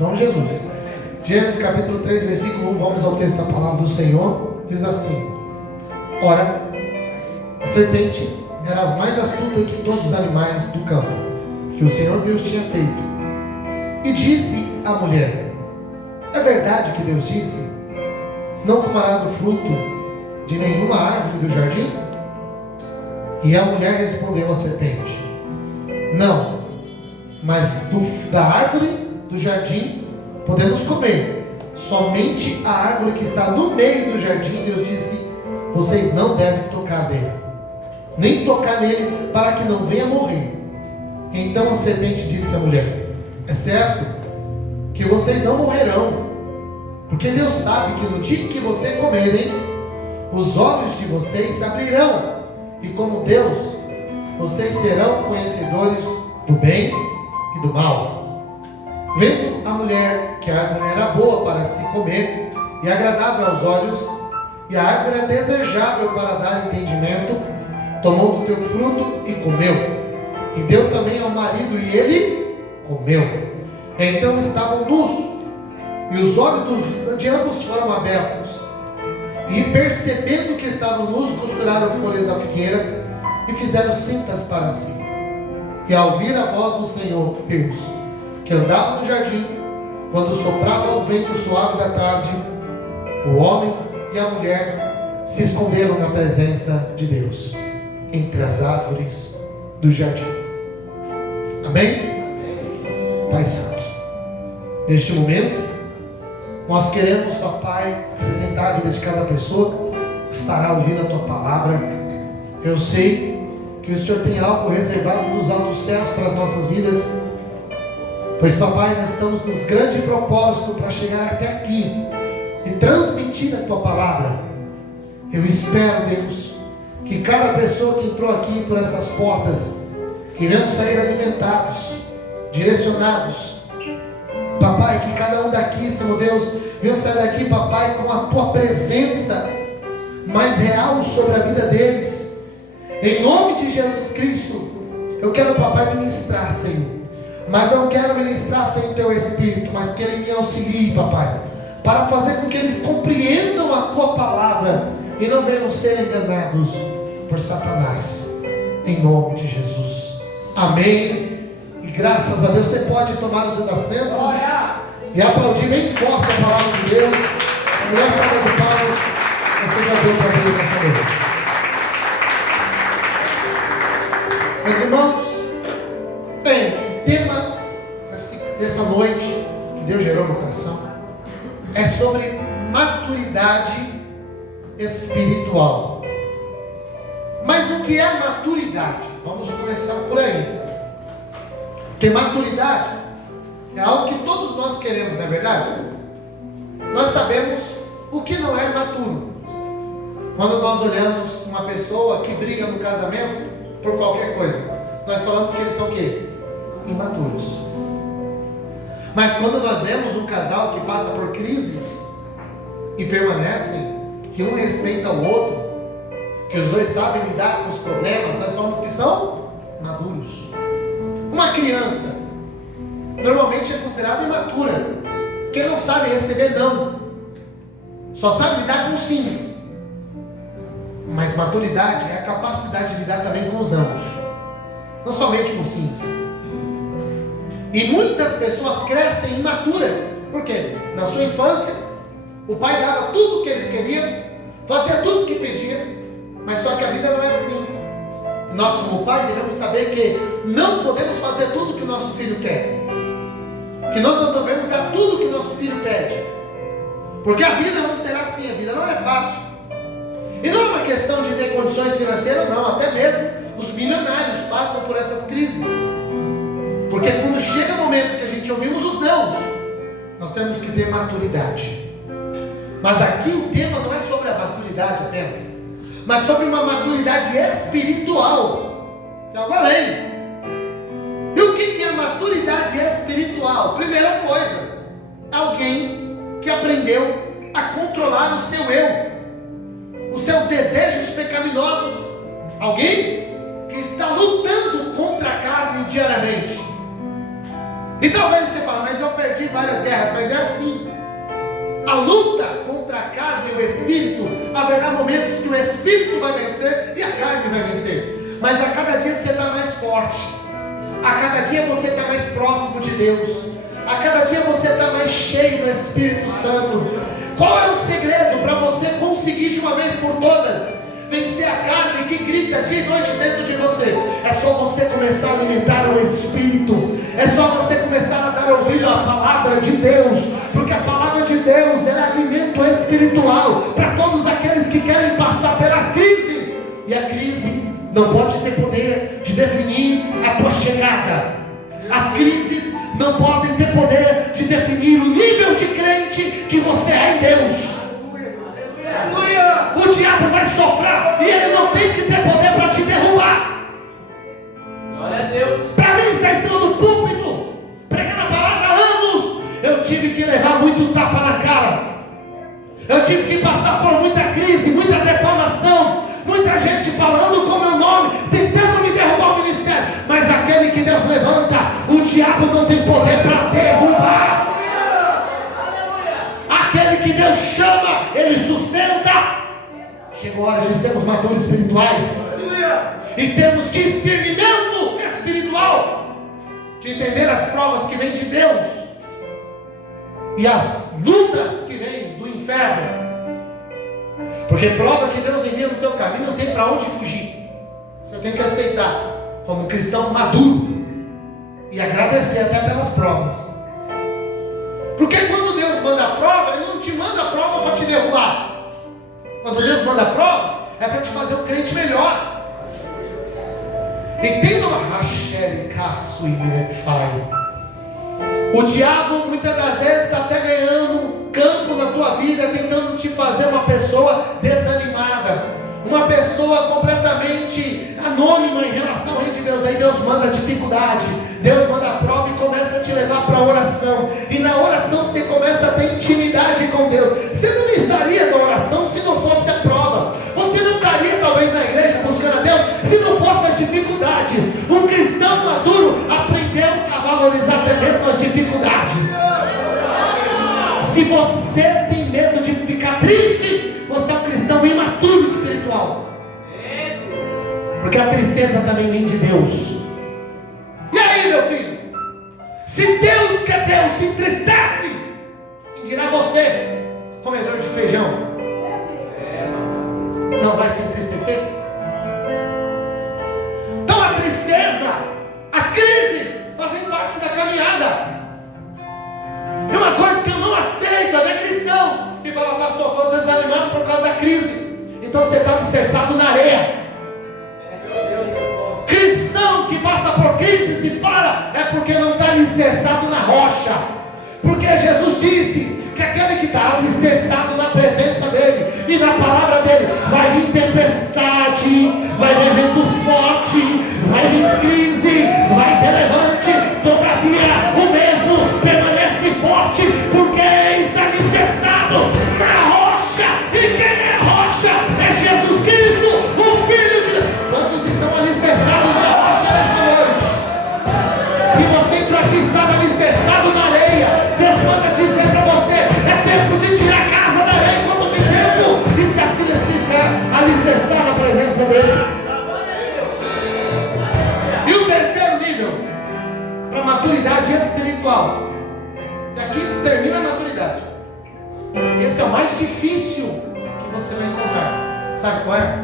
em nome de Jesus. Gênesis capítulo 3, versículo 1, vamos ao texto da palavra do Senhor. Diz assim: ora, a serpente era a mais astuta que todos os animais do campo que o Senhor Deus tinha feito. E disse à mulher: é verdade que Deus disse: não comerá do fruto de nenhuma árvore do jardim? E a mulher respondeu à serpente: não, mas da árvore do jardim podemos comer. Somente a árvore que está no meio do jardim, Deus disse: vocês não devem tocar nele, nem tocar nele, para que não venha morrer. Então a serpente disse à mulher: é certo que vocês não morrerão, porque Deus sabe que no dia que você comerem, os olhos de vocês se abrirão, e como Deus, vocês serão conhecedores do bem e do mal. Vendo a mulher que a árvore era boa para se comer e agradável aos olhos, e a árvore é desejável para dar entendimento, tomou do teu fruto e comeu, e deu também ao marido, e ele comeu. Então estavam nus, e os olhos de ambos foram abertos, e percebendo que estavam nus, costuraram folhas da figueira e fizeram cintas para si. E ao ouvir a voz do Senhor Deus, que andava no jardim, quando soprava o vento suave da tarde, o homem e a mulher se esconderam na presença de Deus, entre as árvores do jardim. Amém? Pai Santo, neste momento, nós queremos, papai, apresentar a vida de cada pessoa que estará ouvindo a tua palavra. Eu sei que o Senhor tem algo reservado nos altos céus para as nossas vidas, pois, papai, nós estamos nos grande propósito para chegar até aqui e transmitir a tua palavra. Eu espero, Deus, que cada pessoa que entrou aqui por essas portas, iremos sair alimentados, direcionados. Papai, que cada um daqui, Senhor Deus, venha sair daqui, papai, com a tua presença mais real sobre a vida deles. Em nome de Jesus Cristo, eu quero, papai, ministrar, Senhor. Mas não quero ministrar sem o teu Espírito, mas que Ele me auxilie, papai, para fazer com que eles compreendam a tua palavra e não venham ser enganados por Satanás. Em nome de Jesus. Amém. E graças a Deus, você pode tomar os seus assentos e aplaudir bem forte a palavra de Deus. E essa salva de palmas você já deu para Deus nessa noite. Meus irmãos, bem, o tema dessa noite que Deus gerou no coração é sobre maturidade espiritual. Mas o que é maturidade? Vamos começar por aí. Porque maturidade é algo que todos nós queremos, não é verdade? Nós sabemos o que não é maturo. Quando nós olhamos uma pessoa que briga no casamento por qualquer coisa, nós falamos que eles são o quê? Imaturos. Mas quando nós vemos um casal que passa por crises e permanecem, que um respeita o outro, que os dois sabem lidar com os problemas, nós falamos que são maduros. Uma criança normalmente é considerada imatura, porque não sabe receber não, só sabe lidar com sims. Mas maturidade é a capacidade de lidar também com os nãos, não somente com sims. E muitas pessoas crescem imaturas. Por quê? Na sua infância, o pai dava tudo o que eles queriam, fazia tudo o que pedia, mas só que a vida não é assim. E nós, como pai, devemos saber que não podemos fazer tudo o que o nosso filho quer, que nós não devemos dar tudo o que o nosso filho pede, porque a vida não será assim, a vida não é fácil. E não é uma questão de ter condições financeiras, não, até mesmo os milionários passam por essas crises. Porque quando chega o momento que a gente ouvimos os nãos, nós temos que ter maturidade. Mas aqui o tema não é sobre a maturidade apenas, mas sobre uma maturidade espiritual, que é algo além. E o que é maturidade espiritual? Primeira coisa, alguém que aprendeu a controlar o seu eu, os seus desejos pecaminosos. Alguém que está lutando contra a carne diariamente. E talvez você fale, mas eu perdi várias guerras. Mas é assim. A luta contra a carne e o espírito, haverá momentos que o espírito vai vencer e a carne vai vencer. Mas a cada dia você está mais forte. A cada dia você está mais próximo de Deus. A cada dia você está mais cheio do Espírito Santo. Qual é o segredo para você conseguir de uma vez por todas vencer a carne que grita dia e noite dentro de você? É só você começar a alimentar o Espírito. É só você começar a dar ouvido à palavra de Deus, porque a palavra de Deus é alimento espiritual para todos aqueles que querem passar pelas crises. E a crise não pode ter poder de definir a tua chegada. As crises não podem ter poder de definir o nível de crente que você é em Deus. O diabo vai soprar e ele não tem que ter poder para te derrubar. Glória a Deus. Para mim está em cima do púlpito, pregando a palavra há anos, eu tive que levar muito tapa na cara. Eu tive que passar por muita crise, muita defamação, muita gente falando com meu nome, tentando me derrubar o ministério. Mas aquele que Deus levanta, o diabo não tem poder para derrubar. Aquele que Deus chama, Ele sustenta. Chegou a hora de sermos maduros espirituais e temos discernimento espiritual, de entender as provas que vêm de Deus e as lutas que vêm do inferno. Porque prova que Deus envia no teu caminho, não tem para onde fugir. Você tem que aceitar como cristão maduro e agradecer até pelas provas. Porque quando Deus manda a prova, Ele não te manda a prova para te derrubar. Quando Deus manda a prova, é para te fazer um crente melhor. Entenda uma rachericaço e me. O diabo muitas das vezes está até ganhando campo na tua vida, tentando te fazer uma pessoa desanimada, uma pessoa completamente anônima em relação ao reino de Deus. Aí Deus manda a dificuldade, Deus manda a prova e começa a te levar para a oração. E na oração você começa a ter intimidade com Deus. Você não estaria na oração se não fosse a prova. Você não estaria talvez na igreja buscando a Deus se não fossem as dificuldades. Um cristão maduro aprendeu a valorizar até mesmo as dificuldades. Se você tem medo de ficar triste, você é um cristão imaturo espiritual. Porque a tristeza também vem de Deus. E aí, meu filho? Se Deus que é Deus se entristece, quem dirá você, comedor de feijão, não vai se entristecer? Então a tristeza, as crises fazem parte da caminhada. E uma coisa que eu não aceito é ver cristãos que falam, pastor, eu estou desanimado por causa da crise. Então você está alicerçado na areia. Cristão que passa por crises e para, é porque não está alicerçado na rocha. Porque Jesus disse que aquele que está alicerçado na presença dele e na palavra dele, vai vir tempestade, vai vir vento forte, vai vir crise, vai ter levante, todavia o mesmo permanece forte, porque está alicerçado na rocha. E quem é rocha? É Jesus Cristo, o Filho de Deus. Quantos estão alicerçados na rocha nessa noite? Se você entrou aqui e estava alicerçado na areia, Deus manda dizer para você, é tempo de tirar a casa da areia enquanto tem tempo, e se alicerçar na presença dele. E o terceiro nível, para maturidade espiritual, e aqui termina a maturidade. Esse é o mais difícil que você vai encontrar. Sabe qual é?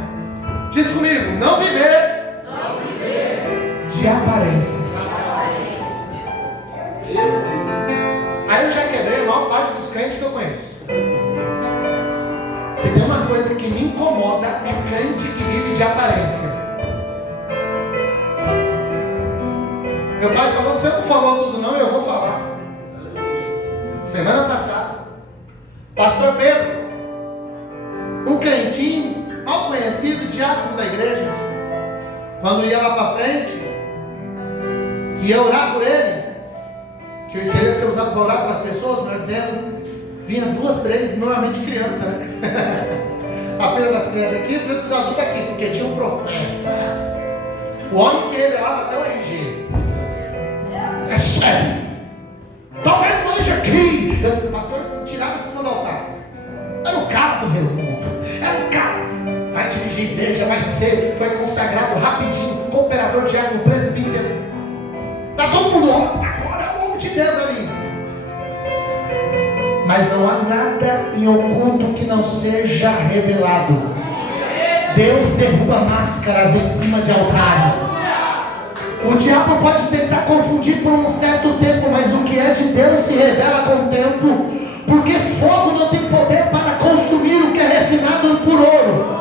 Diz comigo, não viver de aparências. Aí eu já quebrei a maior parte dos crentes que eu conheço. Se tem uma coisa que me incomoda, é crente que vive de aparência. Meu pai falou, você não falou tudo não, eu vou falar. Semana passada, pastor Pedro, um crentinho, mal conhecido, diácono da igreja, quando ia lá para frente, que ia orar por ele, que eu queria ser usado para orar pelas pessoas, para dizendo, vinha 2, 3, normalmente criança, né? A filha das crianças aqui, a filha dos adultos aqui, porque tinha um profeta, o homem que revelava até o RG. É sério. Estou vendo um anjo aqui. O pastor tirava de cima do altar. Era o cara do renovo. Era o cara. Vai dirigir a igreja, foi consagrado rapidinho, cooperador diácono, presbítero. Está todo mundo, agora é o homem de Deus ali. Mas não há nada em oculto que não seja revelado. Deus derruba máscaras em cima de altares. O diabo pode tentar confundir por um certo tempo, mas o que é de Deus se revela com o tempo, porque fogo não tem poder para consumir o que é refinado por ouro.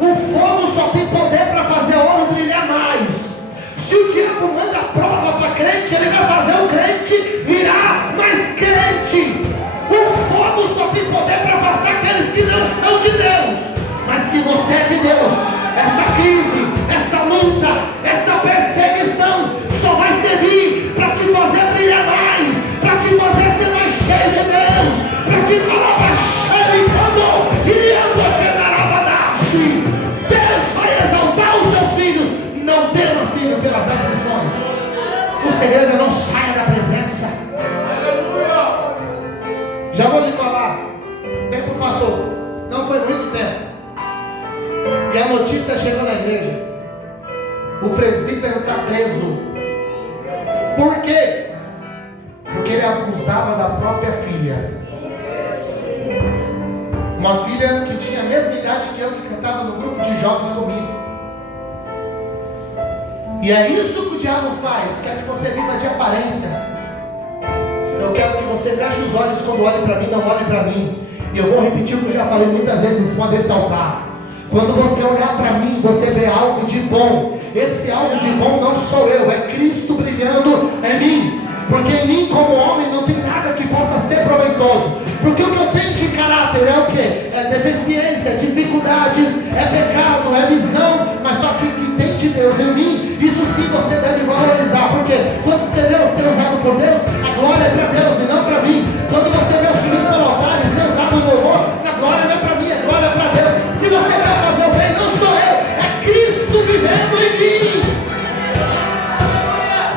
O fogo só tem poder para fazer ouro brilhar mais. Se o diabo manda prova para crente, ele vai fazer o crente virar mais crente. O fogo só tem poder para afastar aqueles que não são de Deus. Mas se você é de Deus, essa crise, essa luta, essa perseguição só vai servir para te fazer brilhar mais, para te fazer ser mais cheio de Deus, para te falar Deus vai exaltar os seus filhos. Não temas, filho, pelas aflições. O segredo é não saia da presença. Já vou lhe falar, o tempo passou, não foi muito tempo, e a notícia chegou na igreja: o presbítero está preso. Por quê? Porque ele abusava da própria filha. Uma filha que tinha a mesma idade que eu, que cantava no grupo de jovens comigo. E é isso que o diabo faz, quer que você viva de aparência. Eu quero que você feche os olhos quando olhe para mim, não olhe para mim. E eu vou repetir o que eu já falei muitas vezes em cima desse altar. Quando você olhar para mim, você vê algo de bom. Esse algo de bom não sou eu, é Cristo brilhando em mim. Porque em mim, como homem, não tem nada que possa ser proveitoso. Porque o que eu tenho de caráter é o quê? É deficiência, é dificuldades, é pecado, é visão. Mas só que o que tem de Deus em mim, isso sim você deve valorizar. Porque quando você vê eu ser usado por Deus, a glória é para Deus e não para mim. Quando você vê os filhos pelo altar e ser usado no louvor, a glória não é para mim, a glória é para Deus. Se você vai fazer o bem, não sou eu, é Cristo vivendo em mim.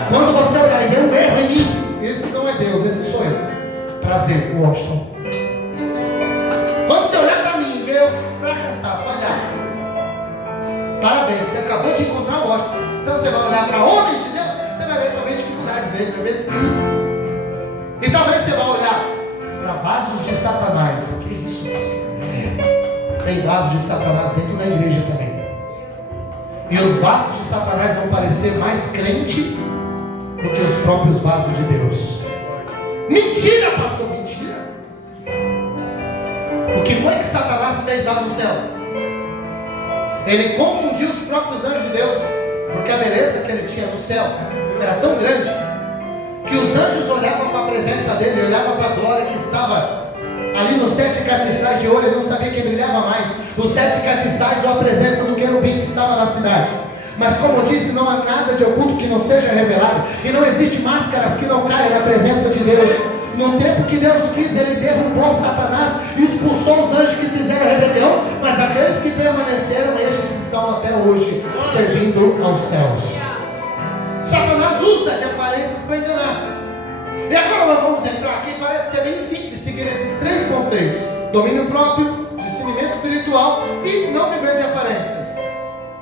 Quando você olhar e ver um erro em mim, esse não é Deus, esse sou eu. Prazer, Washington. Quando você olhar para mim e ver eu fracassar, falhar, parabéns, você acabou de encontrar o Washington. Então você vai olhar para homens de Deus, você vai ver talvez dificuldades dele, vai ver crise. E talvez você vai olhar para vasos de Satanás. O que é isso, pastor? Tem vasos de Satanás dentro da igreja também. E os vasos de Satanás vão parecer mais crente do que os próprios vasos de Deus. Mentira, pastor, mentira. O que foi que Satanás fez lá no céu? Ele confundiu os próprios anjos de Deus, porque a beleza que ele tinha no céu era tão grande, que os anjos olhavam para a presença dele, olhavam para a glória que estava ali nos 7 catiçais de ouro. Ele não sabia quem brilhava mais, os 7 catiçais ou a presença do querubim que estava na cidade. Mas como eu disse, não há nada de oculto que não seja revelado, e não existe máscaras que não caem na presença de Deus. No tempo que Deus quis, Ele derrubou Satanás, expulsou os anjos que fizeram rebelião, mas aqueles que permaneceram, estes estão até hoje servindo aos céus. Satanás usa de aparências para enganar. E agora nós vamos entrar aqui, parece ser bem simples seguir esses 3 conceitos: domínio próprio, discernimento espiritual e não viver de aparências.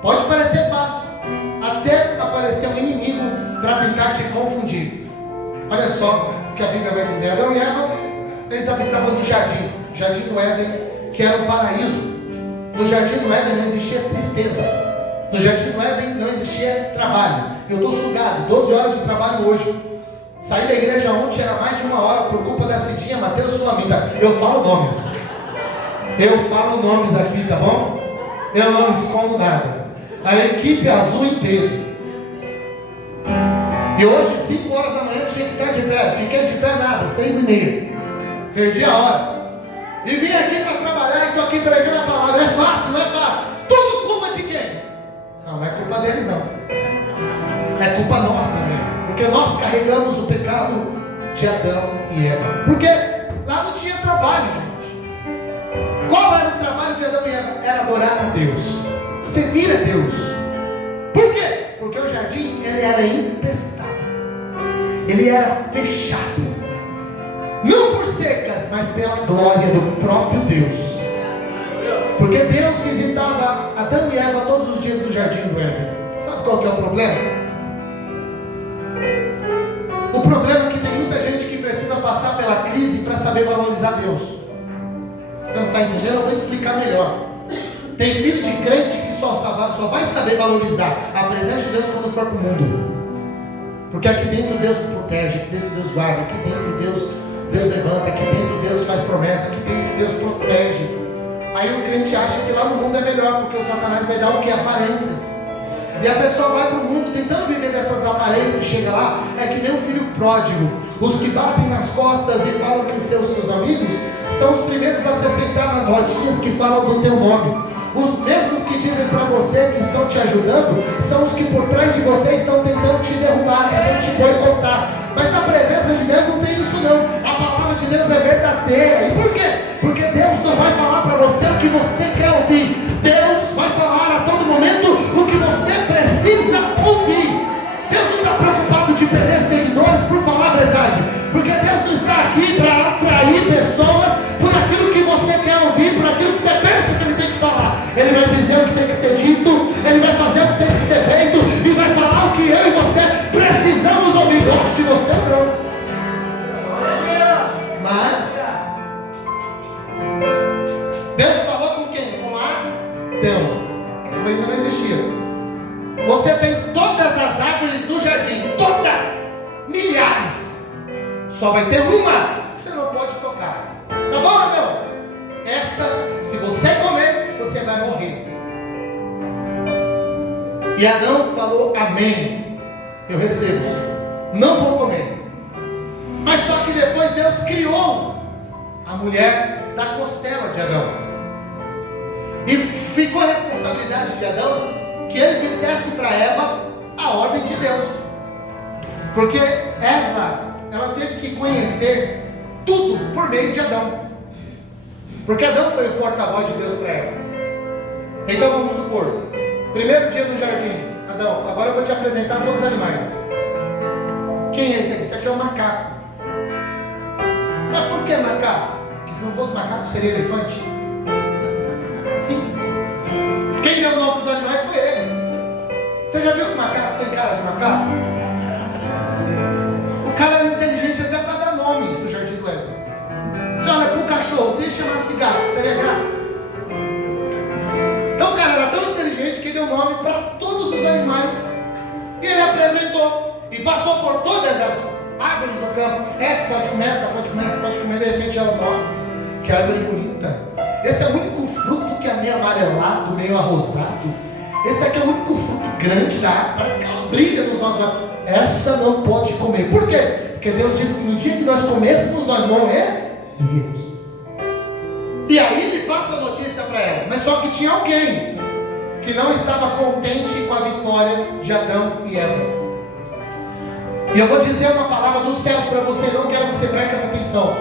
Pode parecer fácil, até aparecer um inimigo para tentar te confundir. Olha só o que a Bíblia vai dizer: Adão e Eva, eles habitavam no jardim do Éden, que era um paraíso. No jardim do Éden não existia tristeza, no jardim do Éden não existia trabalho. Eu estou sugado, 12 horas de trabalho hoje. Saí da igreja ontem, era mais de 1 hora, por culpa da Cidinha, Mateus Sulamita. Eu falo nomes aqui, tá bom? Eu não escondo nada. A equipe azul em peso. E hoje, 5 horas da manhã, tinha que estar de pé. Fiquei de pé nada, 6h30. Perdi a hora. E vim aqui para trabalhar e estou aqui pregando a palavra. É fácil, não é fácil. Tudo culpa de quem? Não é culpa deles, não. É culpa nossa mesmo. Porque nós carregamos o pecado de Adão e Eva. Porque lá não tinha trabalho, gente. Qual era o trabalho de Adão e Eva? Era adorar a Deus, servir a Deus. Por quê? Porque o jardim, ele era empestado, ele era fechado. não por secas, mas pela glória do próprio Deus. Porque Deus visitava Adão e Eva todos os dias no jardim do Éden. Sabe qual que é o problema? O problema é que tem muita gente que precisa passar pela crise para saber valorizar Deus. Você não está entendendo? Eu vou explicar melhor. Tem filho de crente que só vai saber valorizar a presença de Deus quando for para o mundo. Porque aqui dentro Deus protege, aqui dentro Deus guarda, aqui dentro Deus levanta, aqui dentro Deus faz promessa, aqui dentro Deus protege. Aí o crente acha que lá no mundo é melhor, porque o Satanás vai dar o que? Aparências. E a pessoa vai para o mundo tentando viver dessas aparências, chega lá, é que nem um filho pródigo. Os que batem nas costas e falam que são seus amigos, são os primeiros a se sentar nas rodinhas que falam do teu nome. Os mesmos que dizem para você que estão te ajudando, são os que por trás de você estão tentando te derrubar, tentando te boicotar. Mas na presença de Deus não tem isso não. A palavra de Deus é verdadeira. E por quê? Porque Deus não vai falar para você o que você quer ouvir. Deus vai falar a todo momento o que você precisa ouvir. Deus não está preocupado de perder seguidores por falar a verdade. Porque Deus não está aqui para atrair pessoas por aquilo que você quer ouvir, por aquilo que você pensa que Ele tem que falar. Ele vai dizer o que tem que ser dito, Ele vai fazer o que tem que ser feito e vai falar o que eu e você precisamos ouvir. Goste de você ou não. Mas Deus falou com quem? Com Adão. Eva ainda não existia. Você tem todas as árvores do jardim, todas, milhares. Só vai ter uma que você não pode tocar. Tá bom, Adão? Essa, se você comer, você vai morrer. E Adão falou, amém. Eu recebo, Senhor. Não vou comer. Mas só que depois Deus criou a mulher da costela de Adão. E ficou a responsabilidade de Adão que ele dissesse para Eva a ordem de Deus. Porque Eva, ela teve que conhecer tudo por meio de Adão. Porque Adão foi o porta-voz de Deus para Eva. Então vamos supor, primeiro dia no jardim, Adão, agora eu vou te apresentar todos os animais. Quem é esse aqui? Esse aqui é o macaco. Mas por que macaco? Porque se não fosse macaco seria elefante. Simples. Quem deu o nome para os animais foi ele. Você já viu que o macaco tem cara de macaco? O cara era inteligente até para dar nome no jardim do Éden. Você olha para o cachorro, se ele chamasse gato, teria graça. Então o cara era tão inteligente que deu nome para todos os animais. E ele apresentou. E passou por todas as árvores do campo. Essa pode comer, essa pode comer, essa pode comer. De repente ela, nossa, que árvore bonita. Esse é o único fruto que é meio amarelado, meio arrosado. Esse daqui é o único fruto grande da árvore. Parece que ela brilha nos nossos olhos. Essa não pode comer. Por quê? Porque Deus disse que no dia que nós comêssemos, nós morreríamos. E aí ele passa a notícia para ela. Mas só que tinha alguém que não estava contente com a vitória de Adão e Eva. E eu vou dizer uma palavra dos céus para você, não quero que você preste atenção.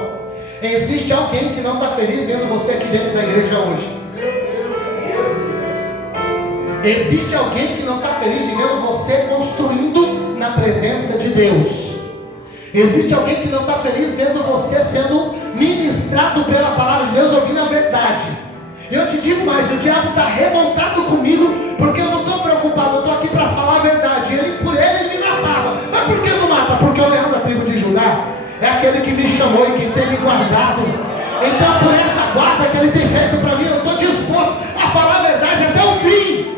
Existe alguém que não está feliz vendo você aqui dentro da igreja hoje. Existe alguém que não está feliz de vendo você construindo na presença de Deus. Existe alguém que não está feliz vendo você sendo ministrado pela palavra de Deus, ouvindo a verdade. Eu te digo mais, o diabo está revoltado comigo, porque eu não estou preocupado, eu estou aqui para falar a verdade. Por ele me matava. Mas por que não mata? Porque o leão da tribo de Judá é aquele que me chamou e que tem me guardado. Então por essa guarda que ele tem feito para mim, eu estou disposto a falar a verdade até o fim.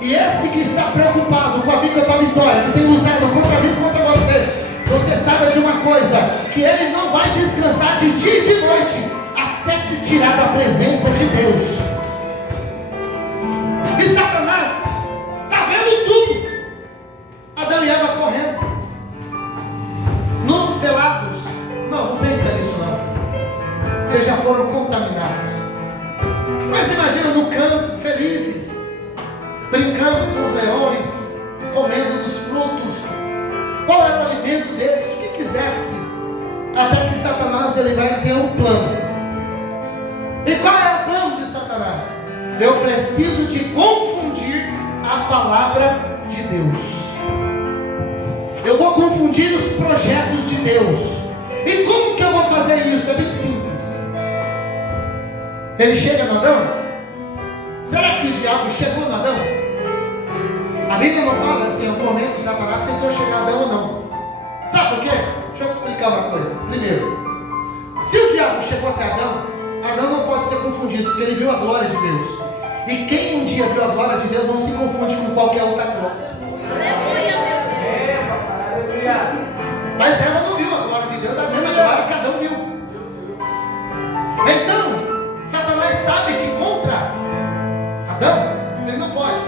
E esse que está preocupado com a vida da vitória, que tem lutado contra mim e contra você saiba de uma coisa, que ele não vai descansar de dia e de noite até te tirar da presença de Deus. E Satanás está vendo tudo. Adão e Eva correndo nos pelados. Não pensa nisso não. Vocês já foram contaminados. Mas imagina no campo, felizes, brincando com os leões, comendo dos frutos. Qual era o alimento deles? O que quisesse. Até que Satanás ele vai ter um plano. E qual é o plano de Satanás? Eu preciso de confundir a palavra de Deus. Eu vou confundir os projetos de Deus. E como que eu vou fazer isso? É bem simples. Ele chega no Adão? Será que o diabo chegou no Adão? A Bíblia não fala se em algum momento Satanás tentou chegar a Adão ou não. Sabe por quê? Deixa eu te explicar uma coisa. Primeiro, se o diabo chegou até Adão, Adão não pode ser confundido, porque ele viu a glória de Deus. E quem um dia viu a glória de Deus não se confunde com qualquer outra glória. Mas Eva não viu a glória de Deus, a mesma glória que Adão viu. Então, Satanás sabe que contra Adão, ele não pode.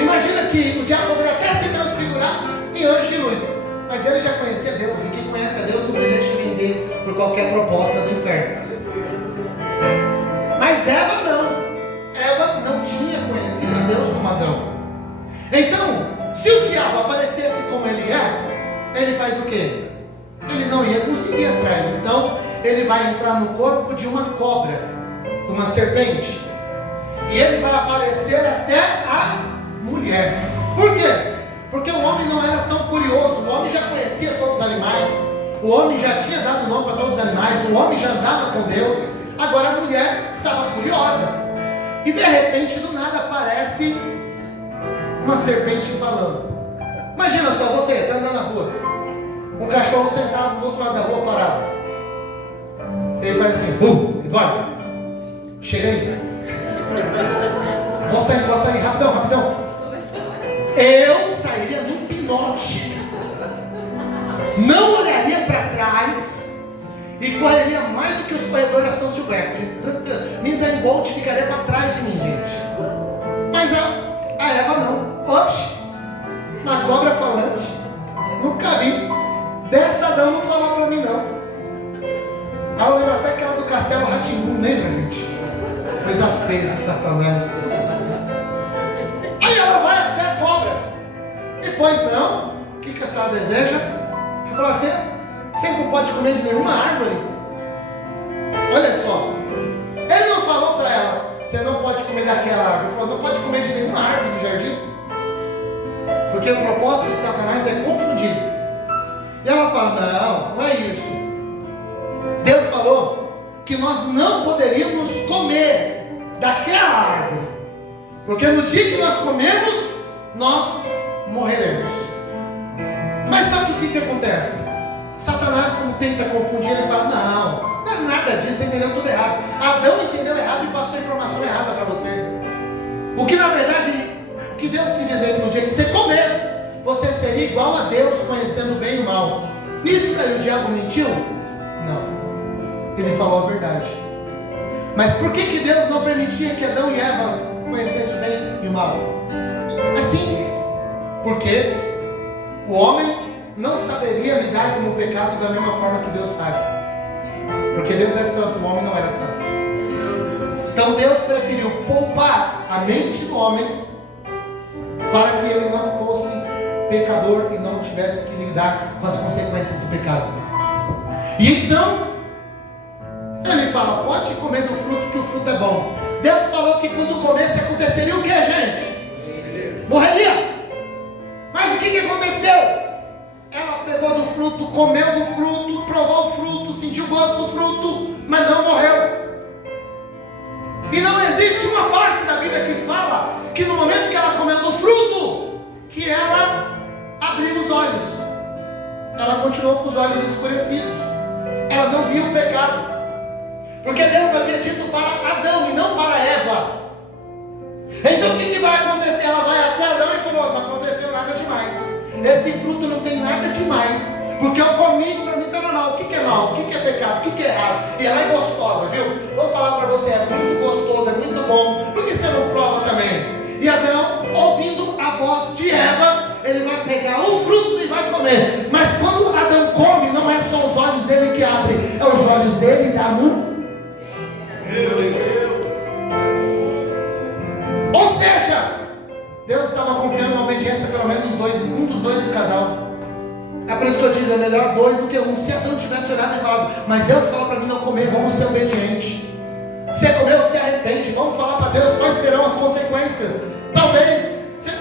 Imagina que o diabo poderia até se transfigurar em anjo de luz, mas ele já conhecia Deus, e quem conhece a Deus não se deixa vender por qualquer proposta do inferno. Mas Eva não tinha conhecido a Deus como Adão. Então, se o diabo aparecesse como ele é, ele faz o quê? Ele não ia conseguir atrair. Então, ele vai entrar no corpo de uma cobra, de uma serpente, e ele vai aparecer até a mulher. Por quê? Porque o homem não era tão curioso. O homem já conhecia todos os animais, o homem já tinha dado nome para todos os animais, o homem já andava com Deus. Agora a mulher estava curiosa, e de repente do nada aparece uma serpente falando. Imagina só, você está andando na rua, um cachorro sentado do outro lado da rua parado, ele faz assim, Eduardo, chega aí, encosta aí, rapidão. Eu sairia no pinote, não olharia para trás e correria mais do que os corredores da São Silvestre. Misery Bolt ficaria para trás de mim, gente. Mas a Eva não. Oxe, uma cobra falante, nunca vi. Dessa Adão não falou para mim não. Ah, eu lembro até aquela do Castelo Rá-Tim-Bum, lembra, gente? Coisa feia de Satanás. Aí ela vai até a cobra. Depois não, o que a senhora deseja? Ela falou assim, vocês não podem comer de nenhuma árvore. Olha só, ele não falou para ela, você não pode comer daquela árvore. Ele falou, não pode comer de nenhuma árvore do jardim. Porque o propósito de Satanás é confundir. E ela fala, não é isso. Deus falou que nós não poderíamos comer daquela árvore, porque no dia que nós comemos, nós morreremos. Mas sabe o que acontece? Satanás, quando tenta confundir, ele fala, não é nada disso, você entendeu tudo errado. Adão entendeu errado e passou a informação errada para você. O que na verdade, o que Deus quis dizer, que no dia que você comesse, você seria igual a Deus, conhecendo o bem e o mal. Nisso daí o diabo mentiu? Não. Ele falou a verdade. Mas por que Deus não permitia que Adão e Eva conhecessem o bem e o mal? É simples. Porque o homem não saberia lidar com o pecado da mesma forma que Deus sabe. Porque Deus é santo, o homem não era santo. Então Deus preferiu poupar a mente do homem para que ele não fosse pecador e não tivesse que lidar com as consequências do pecado. E então ele fala, pode comer do fruto, que o fruto é bom. Deus falou que quando comesse aconteceria o que, gente? Morreria. Mas o que aconteceu? Ela pegou do fruto, comeu do fruto, provou o fruto, sentiu o gosto do fruto, mas não morreu. E não existe uma parte da Bíblia que fala que no momento que ela comeu do fruto, que ela abriu os olhos. Ela continuou com os olhos escurecidos. Ela não viu o pecado. Porque Deus havia dito para Adão e não para Eva. Então o que vai acontecer? Ela vai até Adão e falou, não aconteceu nada demais. Esse fruto não tem nada demais. Porque eu comi, para mim está normal. O que é mal? O que é pecado? O que é errado? E ela é gostosa, viu? Vou falar para você, é muito gostoso, é muito bom. Por que você não prova também? E Adão, ouvindo a voz de Eva, ele vai pegar o fruto e vai comer. Mas quando Adão come, não é só os olhos dele que abrem, é os olhos dele e da mulher. Ou seja, Deus estava confiando na obediência pelo menos um dos dois do casal. É por isso que eu digo, é melhor dois do que um. Se Adão tivesse olhado e falado, mas Deus falou para mim não comer, vamos ser obedientes. Se comeu, se arrepende, vamos falar para Deus quais serão as consequências. Talvez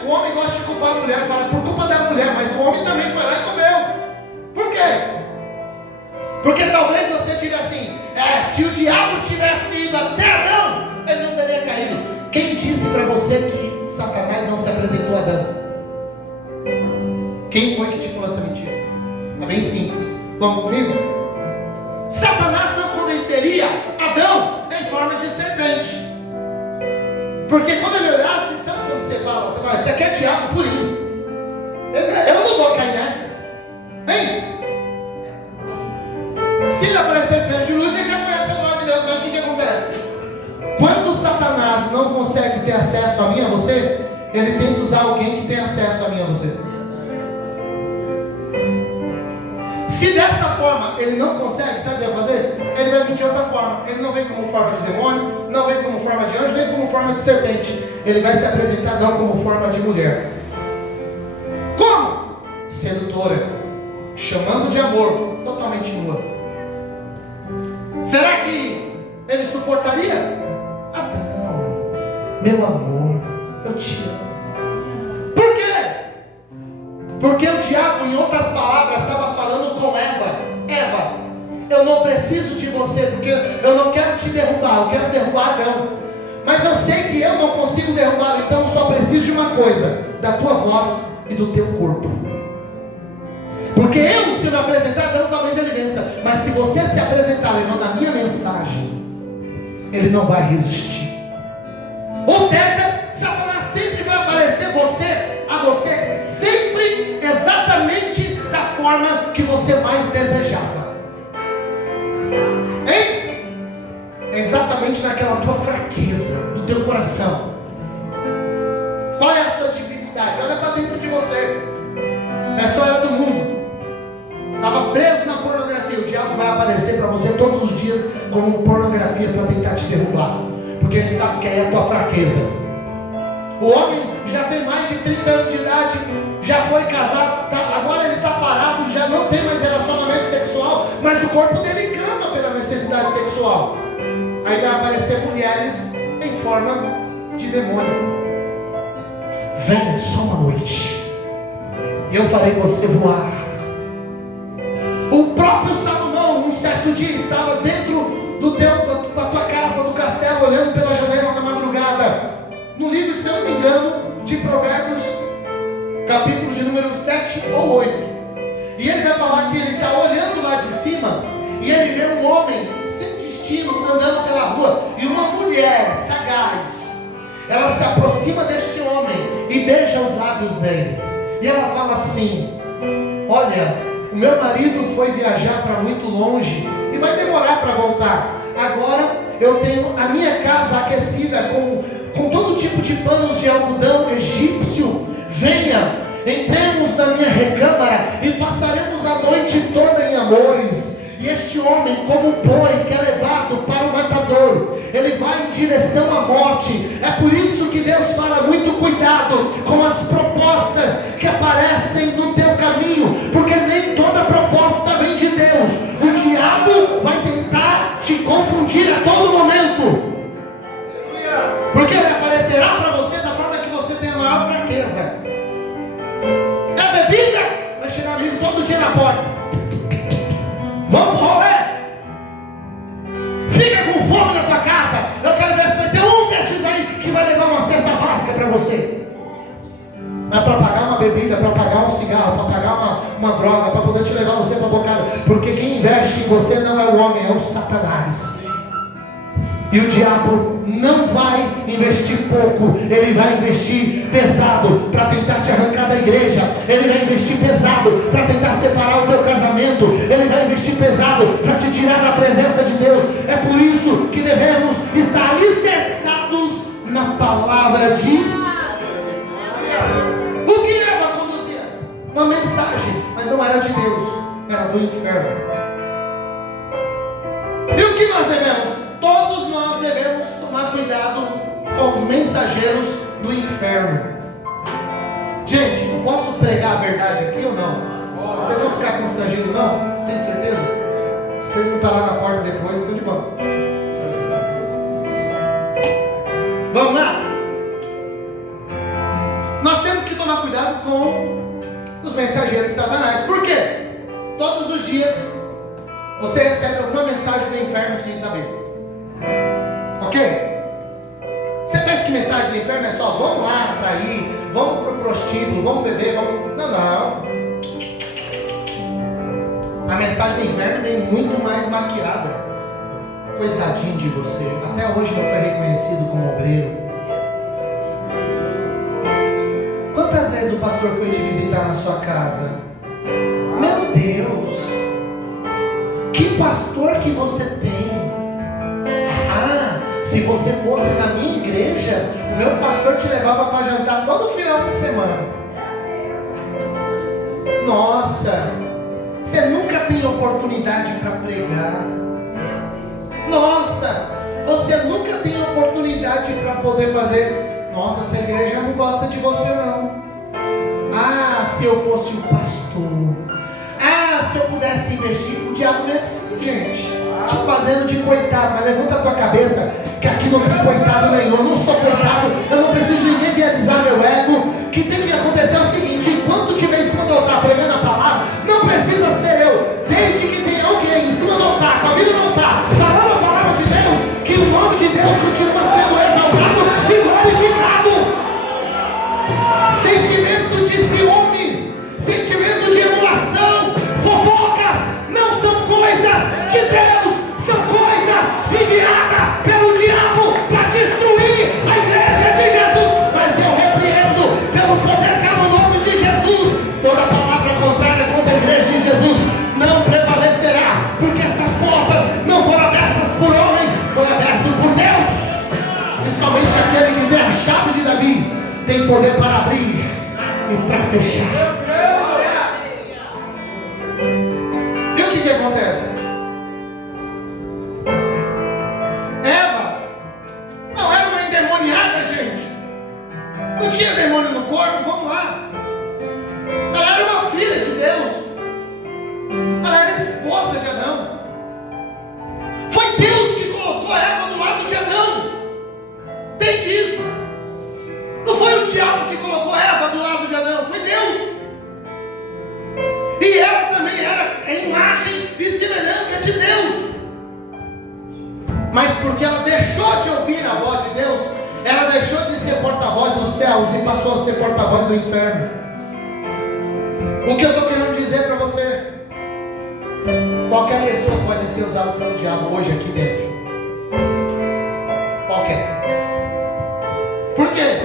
o homem gosta de culpar a mulher, fala por culpa da mulher, mas o homem também foi lá e comeu. Por quê? Porque talvez você diga assim: se o diabo tivesse ido até Adão, ele não teria caído. Quem disse para você que Satanás não se apresentou a Adão? Quem foi que te falou essa mentira? É bem simples. Vamos comigo? Satanás não convenceria Adão em forma de serpente. Porque quando ele olhasse, sabe quando você fala? Você fala: isso aqui é diabo purinho. Eu não vou cair nessa. Vem. Se ele aparecesse anjo de luz, ele já conhece a glória de Deus. Mas o que acontece? Quando Satanás não consegue ter acesso a mim e a você, ele tenta usar alguém que tem acesso a mim e a você. Se dessa forma ele não consegue, sabe o que vai fazer? Ele vai vir de outra forma. Ele não vem como forma de demônio, não vem como forma de anjo, nem como forma de serpente. Ele vai se apresentar não como forma de mulher. Como? Sedutora, chamando de amor, totalmente nua. Será que ele suportaria? Adão, meu amor, eu te amo. Por quê? Porque o diabo, em outras palavras, estava falando com Eva: Eva, eu não preciso de você, porque eu não quero te derrubar, eu quero derrubar Adão. Mas eu sei que eu não consigo derrubá-lo, então eu só preciso de uma coisa: da tua voz e do teu corpo. Porque eu, se eu me apresentar, Adão, talvez ele vença. Mas se você se apresentar levando a minha mensagem, ele não vai resistir. Ou seja, Satanás sempre vai aparecer a você sempre exatamente da forma que você mais desejava. Hein? Exatamente naquela tua fraqueza, do teu coração. Qual é a sua dificuldade? Olha para dentro de você. A pessoa era do mundo, estava preso na pornografia. O diabo vai aparecer para você todos os dias como pornografia para tentar te derrubar, porque ele sabe que aí é a tua fraqueza. O homem já tem mais de 30 anos de idade, já foi casado, agora ele está parado, já não tem mais relacionamento sexual, mas o corpo dele clama pela necessidade sexual. Aí vai aparecer mulheres em forma de demônio. Venha só uma noite e eu farei você voar. O próprio Salomão, um certo dia, estava dentro da tua casa, do castelo, olhando pela janela na madrugada. No livro, se eu não me engano, de Provérbios, capítulo de número 7 ou 8. E ele vai falar que ele está olhando lá de cima e ele vê um homem sem destino andando pela rua. E uma mulher sagaz, ela se aproxima deste homem e beija os lábios dele. E ela fala assim: olha, o meu marido foi viajar para muito longe e vai demorar para voltar. Agora eu tenho a minha casa aquecida com todo tipo de panos de algodão egípcio. Venha, entremos na minha recâmara e passaremos a noite toda em amores. E este homem, como um boi que é levado para o matador, ele vai em direção à morte. É por isso que Deus fala: muito cuidado com as propostas que aparecem no teu caminho, porque nem toda proposta vem de Deus. O diabo vai tentar te confundir a todo momento, porque ele aparecerá para você da forma que você tem a maior fraqueza. É bebida? Vai chegar amigo todo dia na porta. Vamos roer? Fica com fome na tua casa. Eu quero ver se vai ter um desses aí que vai levar uma cesta básica para você. Mas para pagar uma bebida, para pagar um cigarro, para pagar uma droga, para poder te levar você para a bocada. Porque quem investe em você não é o homem, é o Satanás. E o diabo não vai investir pouco, ele vai investir pesado para tentar te arrancar da igreja. Ele vai investir pesado para tentar separar o teu casamento. Ele vai investir pesado para te tirar da presença de Deus. É por isso que devemos estar alicerçados na palavra de o que Eva conduzia? Uma mensagem, mas não era de Deus, era do inferno. E o que nós devemos? Todos nós devemos tomar cuidado com os mensageiros do inferno. Gente, eu posso pregar a verdade aqui ou não? Vocês vão ficar constrangidos não? Tem certeza? Se vocês não parar na porta depois, estou de boa. Vamos lá? Nós temos que tomar cuidado com os mensageiros de Satanás. Por quê? Todos os dias Você recebe alguma mensagem do inferno sem saber. Ok? Você pensa que mensagem do inferno é só vamos lá trair, vamos pro prostíbulo, vamos beber, vamos... Não. A mensagem do inferno vem muito mais maquiada. Coitadinho de você, até hoje não foi reconhecido como obreiro. Quantas vezes o pastor foi te visitar na sua casa? Meu Deus, que pastor que você tem! Se você fosse na minha igreja, o meu pastor te levava para jantar todo final de semana. Nossa, você nunca tem oportunidade para pregar. Nossa, você nunca tem oportunidade para poder fazer. Nossa, essa igreja não gosta de você não. Se eu fosse o pastor. Se eu pudesse investir. O diabo é assim, gente, te fazendo de coitado. Mas levanta a tua cabeça, que aqui não tem coitado nenhum. Eu não sou coitado, eu não preciso de ninguém realizar meu ego. O que tem que acontecer é o seguinte: enquanto estiver em cima do altar pregando a palavra, não precisa ser eu, desde que tenha alguém em cima do altar, com a vida no altar, falando a palavra de Deus, que o nome de Deus continua sendo exaltado e glorificado. Sentimento de ciúmes, sentimento de emulação, fofocas, não são coisas de Deus, são coisas enviadas pelo diabo para destruir a igreja de Jesus. Mas eu repreendo pelo poder que há no nome de Jesus. Toda palavra contrária contra a igreja de Jesus não prevalecerá, porque essas portas não foram abertas por homem, foi aberto por Deus. E somente aquele que tem a chave de Davi tem poder para abrir e para fechar. E o que acontece? Eva não era uma endemoniada, gente. Não tinha demônio no corpo, vamos lá. Ela era uma filha de Deus. Ela era esposa de Adão. Foi Deus que colocou Eva do lado de Adão. Entende isso? Não foi o diabo que colocou Eva do lado de Adão, foi Deus. E ela também era a imagem e semelhança de Deus. Mas porque ela deixou de ouvir a voz de Deus, ela deixou de ser porta-voz dos céus e passou a ser porta-voz do inferno. O que eu estou querendo dizer para você? Qualquer pessoa pode ser usada pelo diabo hoje aqui dentro. Qualquer. Por quê?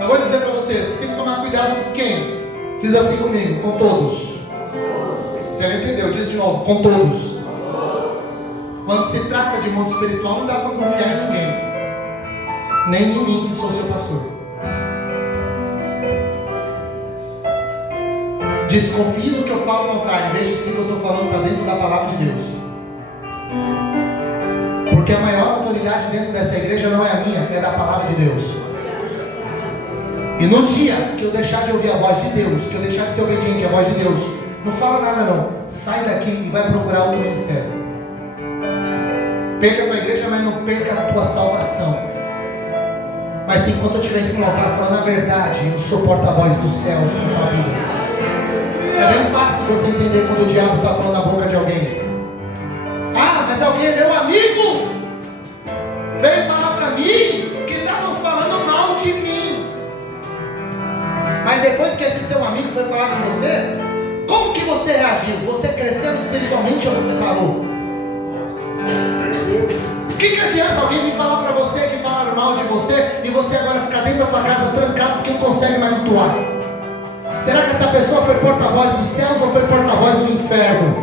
Eu vou dizer para você tem que tomar cuidado com quem? Diz assim comigo, com todos. Você não entendeu? Diz de novo, com todos. Quando se trata de mundo espiritual, não dá para confiar em ninguém. Nem em mim, que sou seu pastor. Desconfie do que eu falo no altar. Veja se o que eu estou falando está dentro da palavra de Deus. Porque a maior autoridade dentro dessa igreja não é a minha, é da palavra de Deus. E no dia que eu deixar de ouvir a voz de Deus, que eu deixar de ser obediente à voz de Deus, não fala nada não, sai daqui e vai procurar outro ministério. Perca a tua igreja, mas não perca a tua salvação. Mas se enquanto eu estiver em cima do altar falando a verdade, eu sou porta-voz dos céus para tua vida. É bem fácil você entender quando o diabo está falando na boca de alguém. Mas alguém é meu amigo, veio falar para mim que estavam falando mal de mim. Mas depois que esse seu amigo foi falar com você, como que você reagiu? Você cresceu espiritualmente ou você parou? O que adianta alguém vir falar para você que falaram mal de você e você agora ficar dentro da tua casa trancado porque não consegue mais atuar? Será que essa pessoa foi porta-voz dos céus ou foi porta-voz do inferno?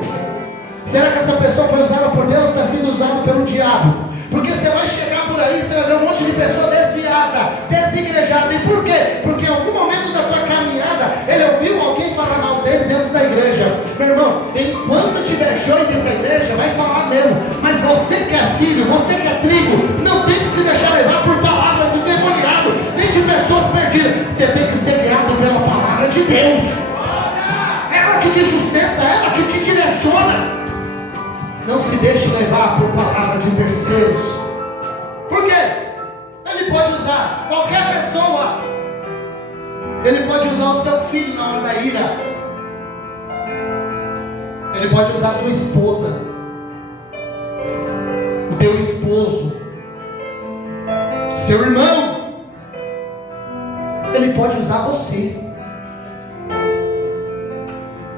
Será que essa pessoa foi usada por Deus ou está sendo usada pelo diabo? Porque você vai chegar por aí, você vai ver um monte de pessoa desviada, desigrejada. E por quê? Porque em algum momento da tua caminhada, ele ouviu alguém falar mal dele dentro da igreja. Meu irmão, enquanto tiver joio dentro da igreja, vai falar mesmo. Mas você que é filho, você que é trigo, não tem que se deixar levar por palavra do demoniado, nem de pessoas perdidas. Você tem que ser guiado pela palavra de Deus. Ela que te sustenta, ela que te direciona. Não se deixe levar por palavra de terceiros. Por quê? Ele pode usar qualquer pessoa. Ele pode usar o seu filho na hora da ira. Ele pode usar a tua esposa. teu esposo, seu irmão, ele pode usar você,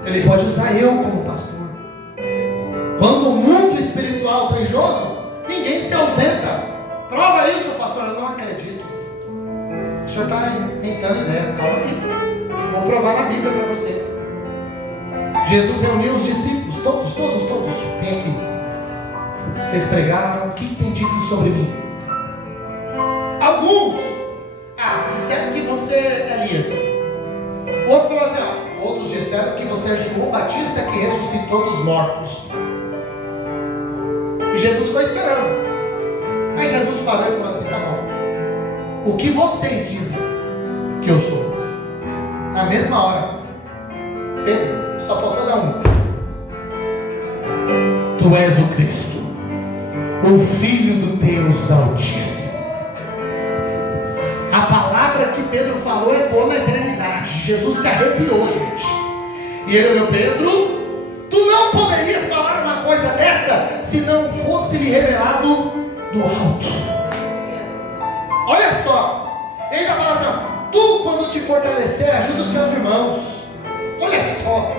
ele pode usar eu como pastor. Quando o mundo espiritual está em jogo, ninguém se ausenta. Prova isso, pastor. Eu não acredito. O senhor está inventando ideia. Calma aí. Vou provar na Bíblia para você. Jesus reuniu os discípulos, todos. Vem aqui. Vocês pregaram, o que tem dito sobre mim? Alguns disseram que você é Elias. O outro falou assim, outros disseram que você é João Batista que ressuscitou dos mortos. E Jesus ficou esperando. Aí Jesus parou e falou assim, tá bom, o que vocês dizem que eu sou? Na mesma hora, Pedro, só faltou dar um. Tu és o Cristo, o Filho do Deus Altíssimo. A palavra que Pedro falou ecoou na eternidade. Jesus se arrepiou, gente. E ele olhou: Pedro, tu não poderias falar uma coisa dessa se não fosse lhe revelado do alto. Olha só, ele ainda fala assim: tu, quando te fortalecer, ajuda os seus irmãos. Olha só.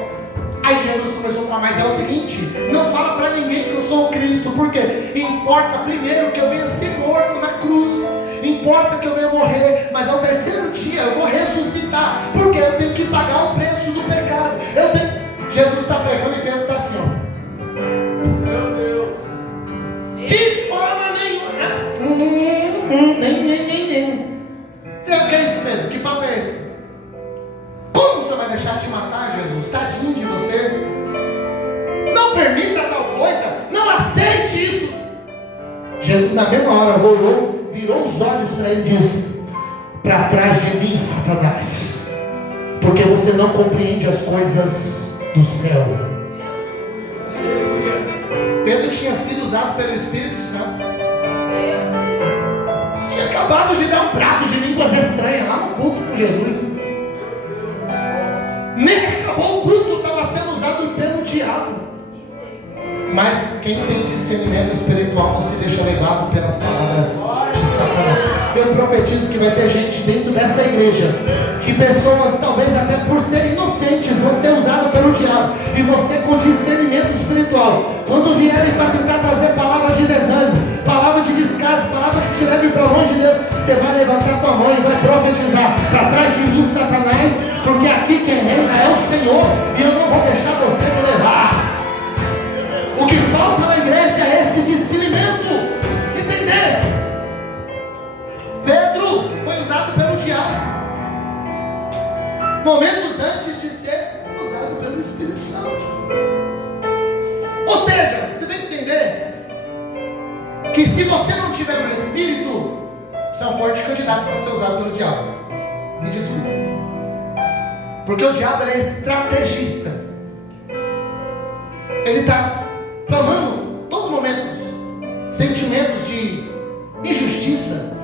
Aí Jesus começou a falar: mas é o seguinte, não fala para ninguém que eu sou o Cristo, porque importa primeiro que eu venha ser morto na cruz, importa que eu venha morrer, mas ao terceiro dia eu vou ressuscitar, porque eu tenho que pagar o preço do pecado. Jesus está pregando e Pedro está assim, ó. Meu Deus. De forma nenhuma. Nem. Que é isso, Pedro? Que papo é esse? Como o Senhor vai deixar te matar, Jesus? Tadinho de você. Não permita tal coisa. Não aceite isso. Jesus na mesma hora virou os olhos para ele e disse: para trás de mim, Satanás, porque você não compreende as coisas do céu. Pedro tinha sido usado pelo Espírito Santo. Tinha acabado de dar um brado de línguas estranhas lá no culto com Jesus. Nem acabou o culto, estava sendo usado pelo diabo. Mas quem tem discernimento espiritual não se deixa levado pelas palavras de Satanás. Eu profetizo que vai ter gente dentro dessa igreja, que pessoas talvez até por serem inocentes vão ser usadas pelo diabo, e você com discernimento espiritual, quando vierem para tentar trazer palavra de desânimo, palavra de descaso, palavra que te leve para longe de Deus, você vai levantar tua mão e vai profetizar: para trás de mim, Satanás, porque aqui quem reina é o Senhor, e eu não vou deixar você me levar. O que falta na igreja é esse discernimento. Entender? Pedro foi usado pelo diabo momentos antes de ser usado pelo Espírito Santo. Ou seja, você tem que entender que se você não tiver o Espírito, você é um forte candidato para ser usado pelo diabo. Me desculpa, porque o diabo, ele é estrategista. Ele está clamando todo momento sentimentos de injustiça,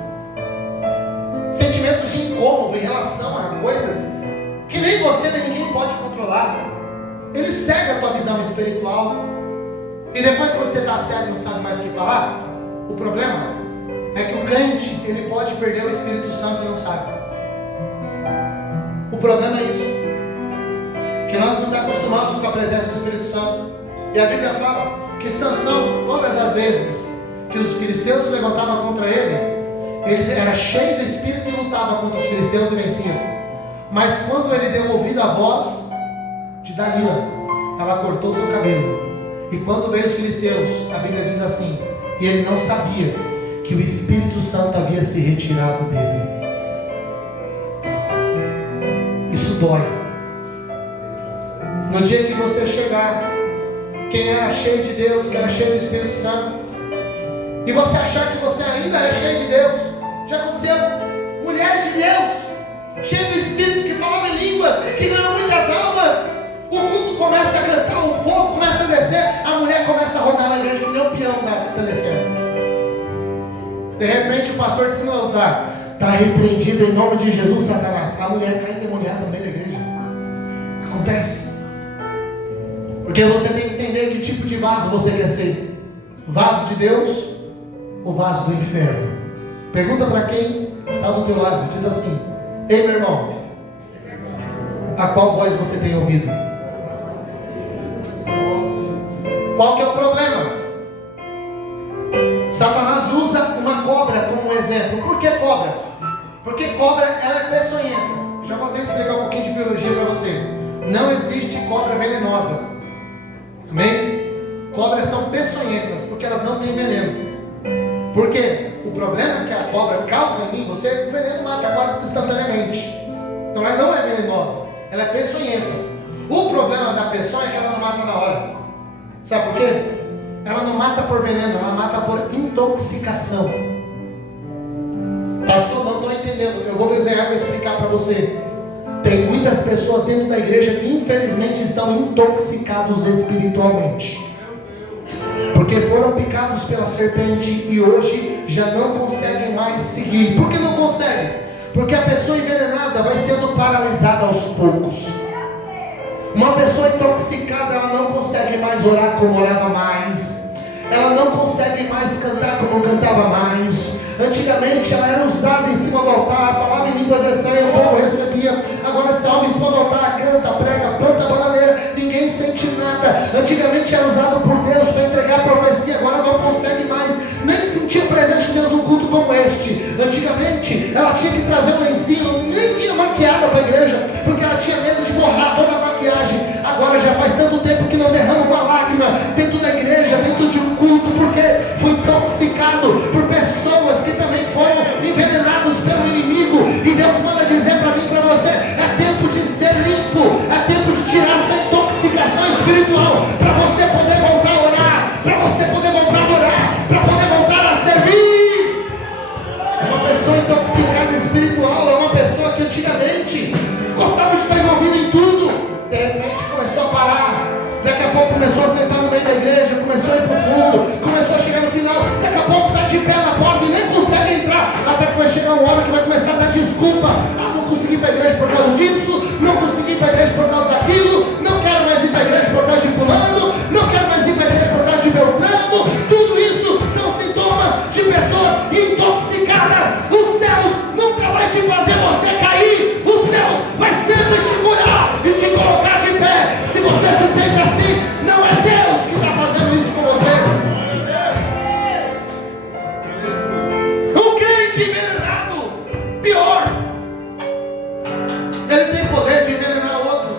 sentimentos de incômodo em relação a coisas que nem você nem ninguém pode controlar. Ele cega a tua visão espiritual, e depois, quando você está cego e não sabe mais o que falar, o problema é que o crente, ele pode perder o Espírito Santo e não sabe. O problema é isso, que nós nos acostumamos com a presença do Espírito Santo. E a Bíblia fala que Sansão, todas as vezes que os filisteus se levantavam contra ele era cheio do Espírito e lutava contra os filisteus e vencia. Mas quando ele deu ouvido à voz de Dalila, ela cortou o teu cabelo. E quando veio os filisteus, a Bíblia diz assim: e ele não sabia que o Espírito Santo havia se retirado dele. Isso dói. No dia que você chegar, quem era cheio de Deus, que era cheio do Espírito Santo, e você achar que você ainda é cheio de Deus, já aconteceu. Mulheres de Deus, cheio do Espírito, que falava em línguas, que ganhou muitas almas. O culto começa a cantar, o fogo começa a descer, a mulher começa a rodar na igreja, nem o peão está descendo. De repente o pastor de cima do altar: está repreendido em nome de Jesus, Satanás. A mulher cai endemoniada no meio da igreja. Acontece. Porque você tem que entender que tipo de vaso você quer ser: vaso de Deus o vaso do inferno. Pergunta para quem está do teu lado, diz assim: ei, meu irmão, a qual voz você tem ouvido? Qual que é o problema? Satanás usa uma cobra como exemplo. Por que cobra? Porque cobra, ela é peçonhenta. Já vou até explicar um pouquinho de biologia para você. Não existe cobra venenosa. Amém? Cobras são peçonhentas porque elas não têm veneno. Por quê? O problema que a cobra causa em mim, o veneno mata quase instantaneamente. Então ela não é venenosa, ela é peçonhenta. O problema da peçonha é que ela não mata na hora. Sabe por quê? Ela não mata por veneno, ela mata por intoxicação. Pastor, não estou entendendo. Eu vou desenhar e vou explicar para você. Tem muitas pessoas dentro da igreja que infelizmente estão intoxicados espiritualmente, porque foram picados pela serpente e hoje já não conseguem mais seguir. Por que não conseguem? Porque a pessoa envenenada vai sendo paralisada aos poucos. Uma pessoa intoxicada, ela não consegue mais orar como orava mais. Ela não consegue mais cantar como cantava mais. Antigamente ela era usada em cima do altar, falava em línguas estranhas, o povo recebia. Agora essa alma em cima do altar, canta, prega, planta bananeira, ninguém sente nada. Antigamente era usado por Deus para entregar profecia, agora não consegue mais nem sentir a presença de Deus num culto como este. Antigamente ela tinha que trazer um ensino, nem vinha maquiada para a igreja, porque ela tinha medo de borrar toda a maquiagem. Agora já faz tanto tempo que não derrama uma lágrima dentro da igreja, dentro de um culto, porque foi intoxicado por pessoas que também foram envenenados pelo inimigo. E Deus manda dizer para mim e para você: é tempo de ser limpo, é tempo de tirar essa intoxicação espiritual, para você poder voltar a orar, para você poder voltar a adorar, para poder voltar a servir. Uma pessoa intoxicada espiritual é uma pessoa que antigamente gostava de estar envolvida em tudo, de repente começou a parar. Daqui a pouco começou a sentar no meio da igreja, começou a ir para o fundo, começou a chegar no final, daqui a pouco está de pé na porta e nem consegue entrar, até que vai chegar um homem que vai começar a dar desculpa: ah, não consegui ir para a igreja por causa disso, não consegui ir para a igreja por causa daquilo, não quero mais ir para a igreja por causa de fulano, não quero mais ir para a igreja por causa de Beltrano. Tudo isso são sintomas de pessoas intoxicadas. Os céus nunca vai te fazer você cair, os céus vai sempre te curar e te colocar de pé. Se você se sente assim, não é Deus que está fazendo isso com você. Um crente envenenado, pior, ele tem poder de envenenar outros.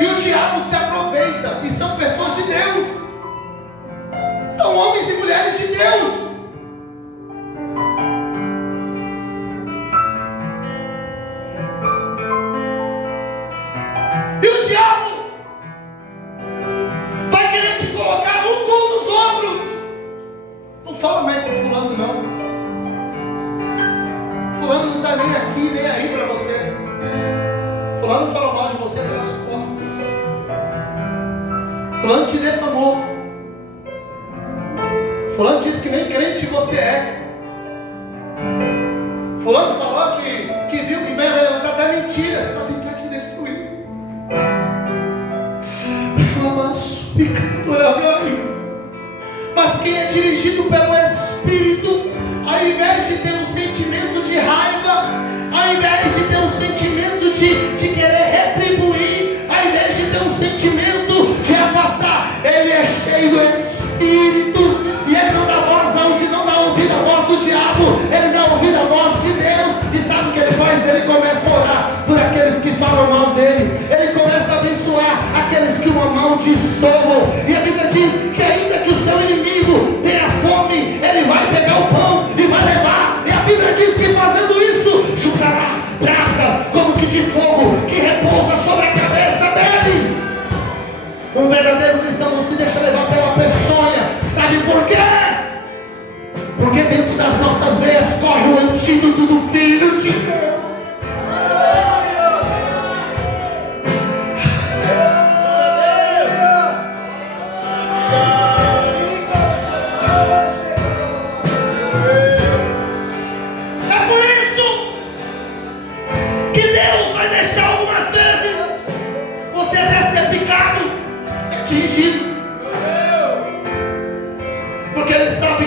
E o diabo se aproveita, e são pessoas de Deus, são homens e mulheres de Deus. E o diabo vai querer te colocar um contra os outros. Não fala mais com fulano não. Fulano não está nem aqui, nem aí para você. Fulano falou mal de você pelas costas. Fulano te defamou. Fulano disse que nem crente você é. Fulano falou que viu que vai levantar até mentiras para tentar te destruir. Mas quem é dirigido pelo Espírito, ao invés de ter um sentimento de raiva, ao invés de ter um sentimento de querer retribuir, ao invés de ter um sentimento de afastar, ele é cheio do Espírito, e ele não dá voz onde não dá ouvido a voz do diabo, ele dá ouvido a voz de Deus. E sabe o que ele faz? Ele começa a orar por aqueles que falam mal dele, ele começa a abençoar aqueles que o amaldiçoam. E a Bíblia diz que ainda que o seu inimigo tenha fome, ele vai pegar o pão e vai levar. E a Bíblia diz que fazendo isso, juntará brasas como que de fogo, que repousa sobre a cabeça deles. Um verdadeiro cristão não se deixa levar pela peçonha. Sabe por quê?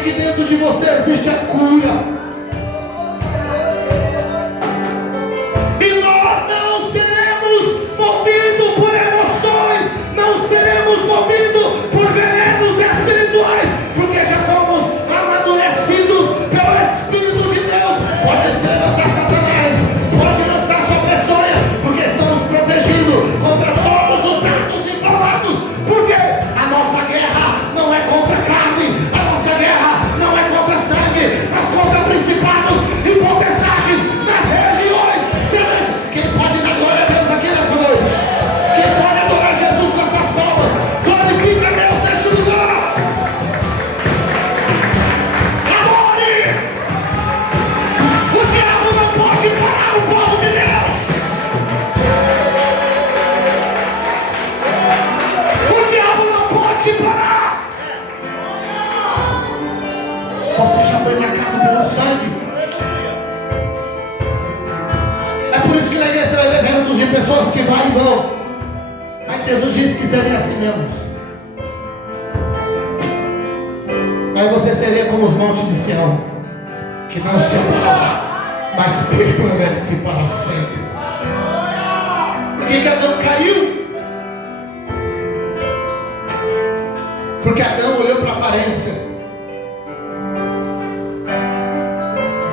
que dentro de você existe a cura. E nós não seremos movidos por emoções, não seremos movidos por venenos espirituais, porque já fomos amadurecidos pelo Espírito de Deus. Pode se levantar Satanás, pode lançar sua peçonha, porque estamos protegidos contra todos os dardos inflamados. Porque a nossa guerra não é contra carne, a nossa guerra não é contra sangue, mas contra principados e potestades nas regiões celestes. Quem pode dar glória a Deus aqui nessa noite? Quem pode adorar Jesus com essas palmas? Glorifica a Deus neste lugar. Adore! O diabo não pode parar o povo de Deus. O diabo não pode parar. Você já foi marcado pelo sangue. É por isso que na igreja você vai ver eventos de pessoas que vão e vão. Mas Jesus disse que seria assim mesmo. Aí você seria como os montes de Sião, que não se abala, mas permanece para sempre. Por que Adão caiu? Porque Adão olhou para a aparência.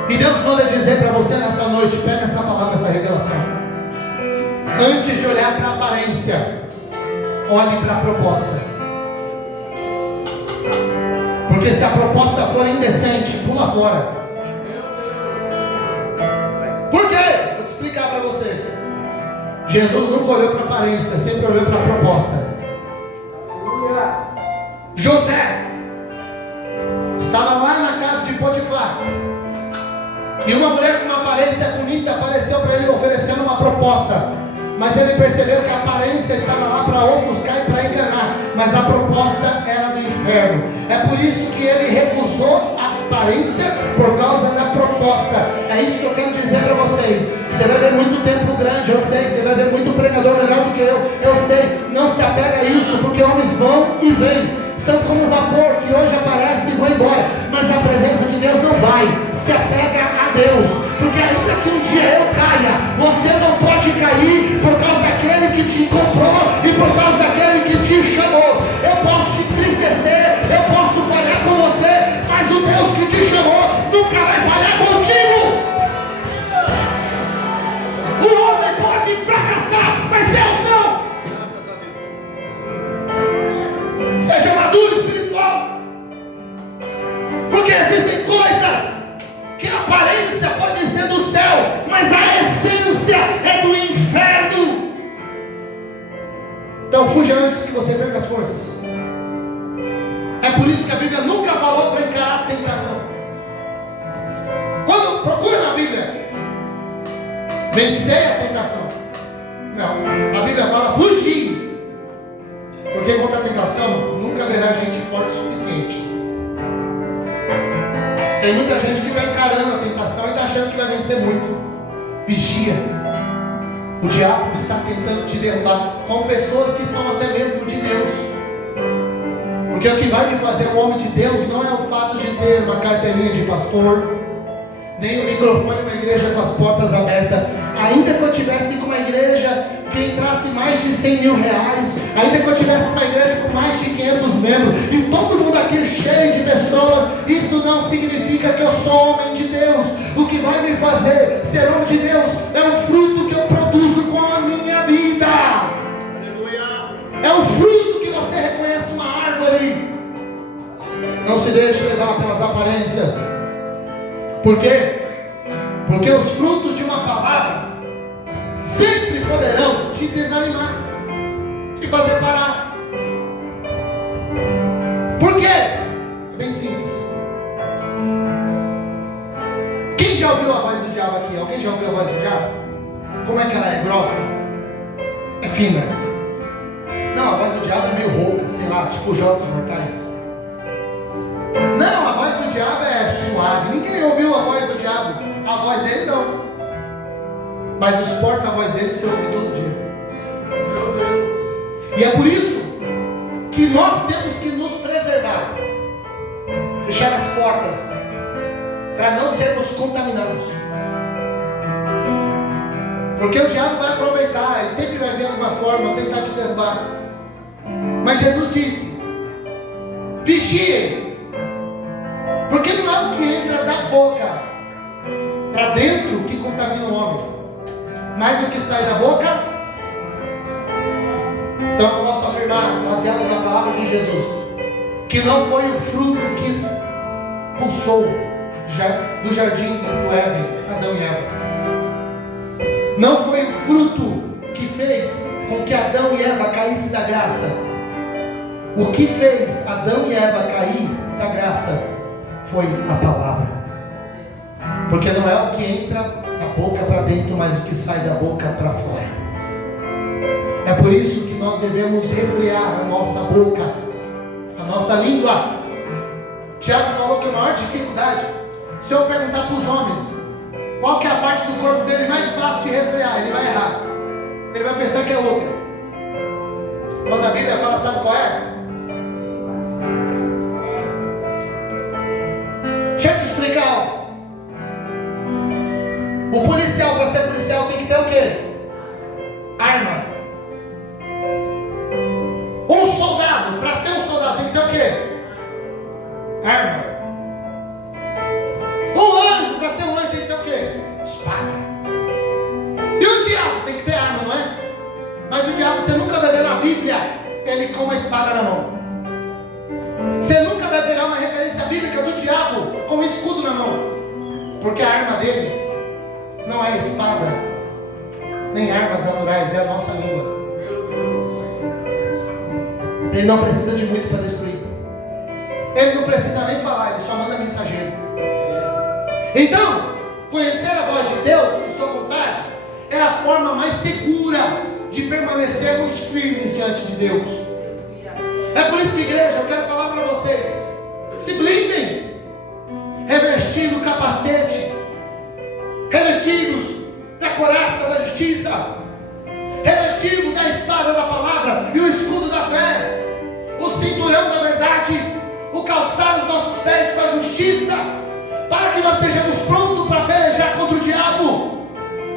E Deus manda dizer para você nessa noite, pega essa palavra, essa revelação. Antes de olhar para a aparência, olhe para a proposta. Porque se a proposta for indecente, pula fora. Por quê? Vou te explicar para você. Jesus nunca olhou para a aparência, sempre olhou para a proposta. José estava lá na casa de Potifar. E uma mulher com uma aparência bonita apareceu para ele oferecendo uma proposta. Mas ele percebeu que a aparência estava lá para ofuscar e para enganar. Mas a proposta era do inferno. É por isso que ele recusou a aparência por causa da proposta. É isso que eu quero dizer para vocês. Você vai ver muito tempo grande, eu sei. Você vai ver muito pregador melhor do que eu sei. Não se apega a isso, porque homens vão e vêm. São como um vapor que hoje aparece e vai embora. Mas a presença de Deus não vai. Se apega a Deus. Porque ainda que um dia eu caia, você não pode cair por causa daquele que te comprou e por causa daquele que te chamou. Eu posso te entristecer, eu posso falhar com você, mas o Deus que te chamou nunca vai falhar contigo. O homem pode fracassar, mas Deus não. Seja maduro espiritual. Porque existem coisas que a aparência pode ser do céu, mas a essência é do inferno. Então fuja antes que você perca as forças. É por isso que a Bíblia nunca falou para encarar a tentação. Quando procura na Bíblia vencer a tentação, não, a Bíblia fala fugir. Porque contra a tentação nunca haverá gente forte o suficiente. Tem muita gente que está encarando a tentação e está achando que vai vencer muito. Vigia. O diabo está tentando te derrubar com pessoas que são até mesmo de Deus. Porque o que vai me fazer um homem de Deus não é o fato de ter uma carteirinha de pastor, nem o microfone uma igreja com as portas abertas. Ainda que eu tivesse com uma igreja que entrasse mais de 100 mil reais, ainda que eu tivesse uma igreja com mais de 500 membros, e todo mundo aqui cheio de pessoas, isso não significa que eu sou homem de Deus. O que vai me fazer ser homem de Deus é o fruto que eu produzo com a minha vida. Aleluia. É o fruto que você reconhece uma árvore. Não se deixe levar pelas aparências. Por quê? Porque os frutos de uma palavra sempre poderão te desanimar, te fazer parar. Por quê? É bem simples. Quem já ouviu a voz do diabo aqui? Alguém já ouviu a voz do diabo? Como é que ela é? Grossa? É fina? Não, a voz do diabo é meio rouca, sei lá, tipo os Jogos Mortais. Não, a voz do diabo é suave. Ninguém ouviu a voz do diabo. A voz dele não. Mas os porta-voz dele se ouve todo dia. Meu Deus. E é por isso que nós temos que nos preservar. Fechar as portas para não sermos contaminados. Porque o diabo vai aproveitar, ele sempre vai ver alguma forma, tentar te derrubar. Mas Jesus disse: vigiem, porque não é o que entra da boca para dentro que contamina o homem, mas o que sai da boca. Então eu posso afirmar, baseado na palavra de Jesus, que não foi o fruto que expulsou do jardim do Éden Adão e Eva. Não foi o fruto que fez com que Adão e Eva caíssem da graça. O que fez Adão e Eva cair da graça foi a palavra. Porque não é o que entra da boca para dentro, mas o que sai da boca para fora. É por isso que nós devemos refrear a nossa boca, a nossa língua. Tiago falou que a maior dificuldade, se eu perguntar para os homens qual que é a parte do corpo dele mais fácil de refrear, ele vai errar. Ele vai pensar que é outra. Quando a Bíblia fala, sabe qual é? Deixa eu te explicar algo. O policial, para ser policial, tem que ter o quê? Arma. Um soldado, para ser um soldado, tem que ter o quê? Arma. Um anjo, para ser um anjo, tem que ter o quê? Espada. E o diabo tem que ter arma, não é? Mas o diabo, você nunca vai ver na Bíblia ele com uma espada na mão. Você nunca vai pegar uma referência bíblica do diabo com um escudo na mão. Porque a arma dele não é espada, nem armas naturais, é a nossa língua. Ele não precisa de muito para destruir. Ele não precisa nem falar, ele só manda mensageiro. Então, conhecer a voz de Deus e sua vontade é a forma mais segura de permanecermos firmes diante de Deus. É por isso que, igreja, eu quero falar para vocês: se blindem, revestindo o capacete, revestidos da couraça da justiça, revestidos da espada da palavra e o escudo da fé, o cinturão da verdade, o calçar os nossos pés com a justiça, para que nós estejamos prontos para pelejar contra o diabo.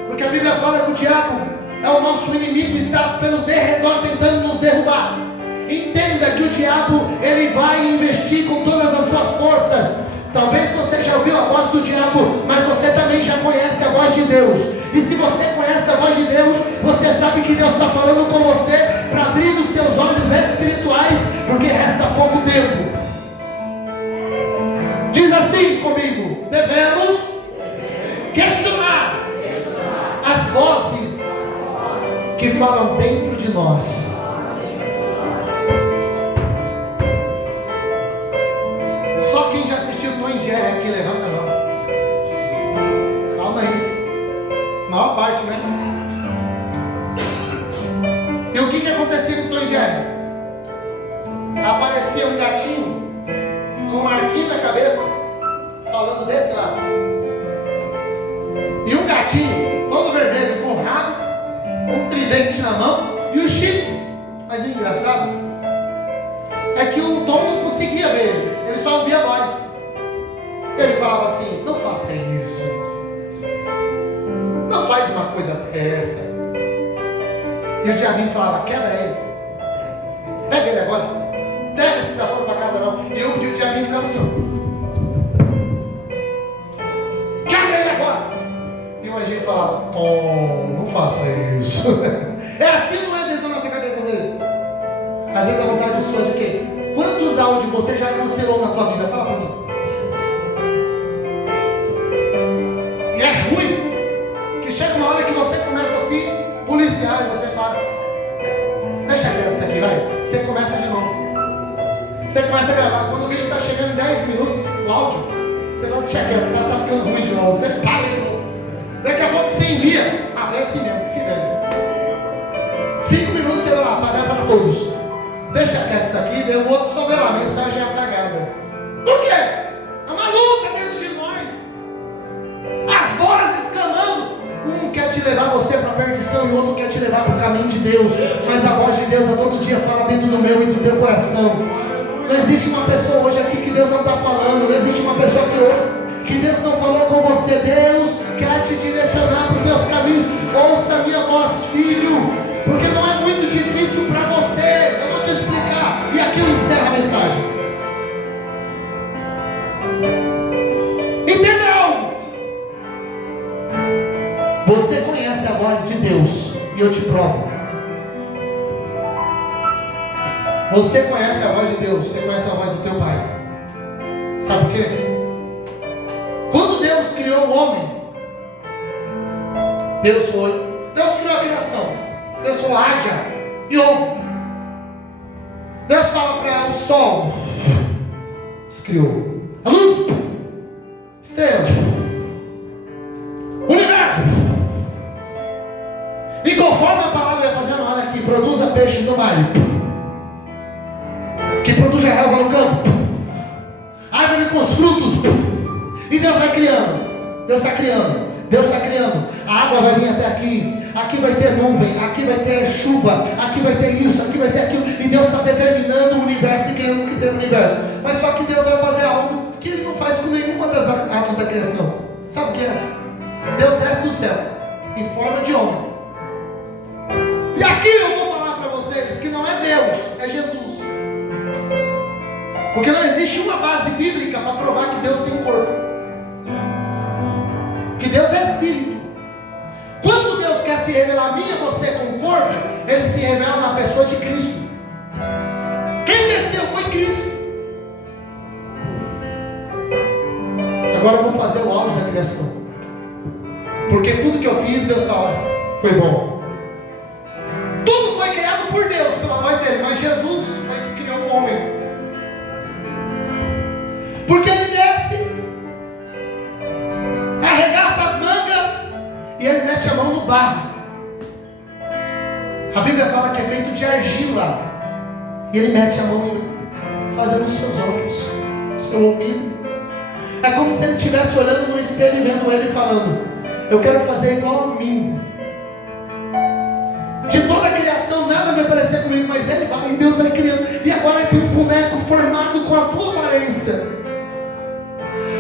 Porque a Bíblia fala que o diabo é o nosso inimigo, está pelo derredor tentando nos derrubar. Entenda que o diabo, ele vai investir com todas as suas forças. Talvez você já ouviu a voz do diabo, mas você também já conhece a voz de Deus. E se você conhece a voz de Deus, você sabe que Deus está falando com você para abrir os seus olhos espirituais, porque resta pouco tempo. Diz assim comigo: devemos questionar as vozes que falam dentro de nós. Só quem já assistiu Tom e Jerry aqui, levanta a mão. Calma aí. Maior parte, né? E o que acontecia com Tom e Jerry? Aparecia um gatinho com um arquinho na cabeça, falando desse lado. E um gatinho, todo vermelho, com rabo, um tridente na mão e o chifre. Mas o engraçado é que o Tom não conseguia ver eles, ele só ouvia a voz. Ele falava assim: não faça isso, não faz uma coisa dessa. E o diabinho falava: quebra ele, pega ele agora, pega esse desaforo para casa não. E o diabinho ficava assim: quebra ele agora. E o anjinho falava: Tom, não faça isso. É assim, não é, dentro da nossa cabeça às vezes? Às vezes a vontade sua é de quê? Quantos áudios você já cancelou na tua vida? Fala para mim. E é ruim que chega uma hora que você começa a se policiar e você para. Deixa quieto isso aqui, vai. Você começa de novo. Você começa a gravar. Quando o vídeo está chegando em 10 minutos, o áudio, você fala: deixa quieto, tá ficando ruim de novo. Você para de novo. Daqui a pouco você envia. Ah, vai assim mesmo, que se dane. 5 minutos você vai lá, pagar para todos. Deixa quieto isso aqui, daí o outro só vê lá, a mensagem é apagada. Por quê? É uma luta dentro de nós. As vozes clamando. Um quer te levar você para a perdição e o outro quer te levar para o caminho de Deus. Mas a voz de Deus a todo dia fala dentro do meu e do teu coração. Não existe uma pessoa hoje aqui que Deus não está falando. Não existe uma que Deus não falou com você, Deus quer te direcionar para os teus caminhos. Ouça a minha voz, filho, porque não é muito difícil para você. Eu vou te explicar, e aqui eu encerro a mensagem. Entenda algo. Você conhece a voz de Deus, e eu te provo. Você conhece a voz de Deus, você conhece a voz do teu pai. Sabe por quê? Quando Deus criou o homem, Deus criou a criação. Deus falou, haja e ouve. Deus fala para o sol, criou a luz, estrelas, universo. E conforme a palavra vai fazendo, olha aqui, produza peixes no mar, que produz a relva no campo, árvore com os frutos, e Deus vai criando. Deus está criando. Deus está criando. A água vai vir até aqui. Aqui vai ter nuvem. Aqui vai ter chuva. Aqui vai ter isso. Aqui vai ter aquilo. E Deus está determinando o universo e criando o que tem no universo. Mas só que Deus vai fazer algo que Ele não faz com nenhuma das atos da criação. Sabe o que é? Deus desce do céu em forma de homem. E aqui eu vou falar para vocês que não é Deus, é Jesus. Porque não existe uma base bíblica para provar que Deus tem um corpo. Que Deus é Espírito. Quando Deus quer se revelar a mim e a você com o corpo, Ele se revela na pessoa de Cristo. Quem desceu foi Cristo. Agora eu vou fazer o auge da criação. Porque tudo que eu fiz, Deus fala, foi bom. Tudo foi criado por Deus, pela voz dele, mas Jesus foi que criou o homem. Porque Ele desce, arregaça as mangas e Ele mete a mão no barro. A Bíblia fala que é feito de argila. E Ele mete a mão fazendo os seus olhos, seu ouvido. É como se Ele estivesse olhando no espelho e vendo Ele falando, eu quero fazer igual a mim. De toda a criação nada vai parecer comigo, mas Ele vai, e Deus vai criando. E agora tem um boneco formado com a tua aparência.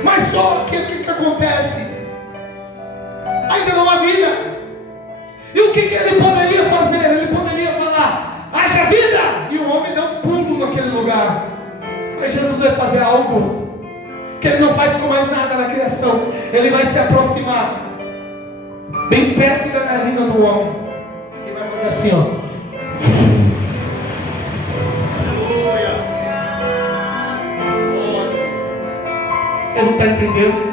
Mas só que o que acontece? Ainda não há vida. E o que Ele poderia fazer? Ele poderia falar, haja vida! E o homem dá um pulo naquele lugar. Mas Jesus vai fazer algo que Ele não faz com mais nada na criação. Ele vai se aproximar bem perto da narina do homem. E vai fazer assim, ó. Você não está entendendo?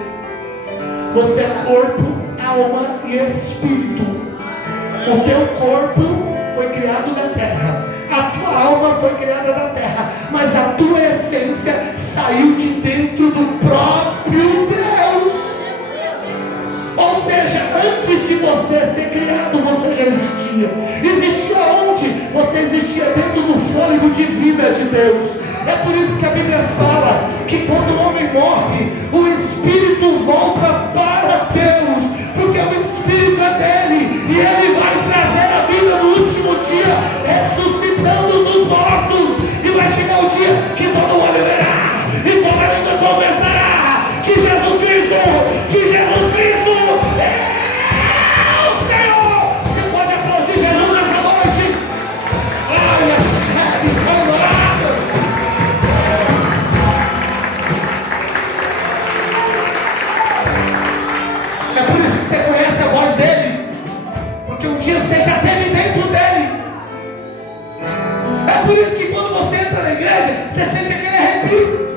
Você é corpo, alma e espírito. O teu corpo foi criado da terra, a tua alma foi criada da terra, mas a tua essência saiu de dentro do próprio Deus. Ou seja, antes de você ser criado, você já existia. Existia onde? Você existia dentro do fôlego de vida de Deus. É por isso que a Bíblia fala que quando o homem morre, o espírito volta para Deus, porque o espírito é dele, e ele vai trazer a vida no último dia, ressuscitando dos mortos, e vai chegar o dia que todo olho verá, e toda língua confessará que Jesus Cristo é o Senhor. Você pode aplaudir Jesus nessa noite? Olha, sabe, calorado. É por isso que você conhece a voz dele, porque um dia você já teve dentro dele. É por isso que quando você entra na igreja, você sente aquele arrepio,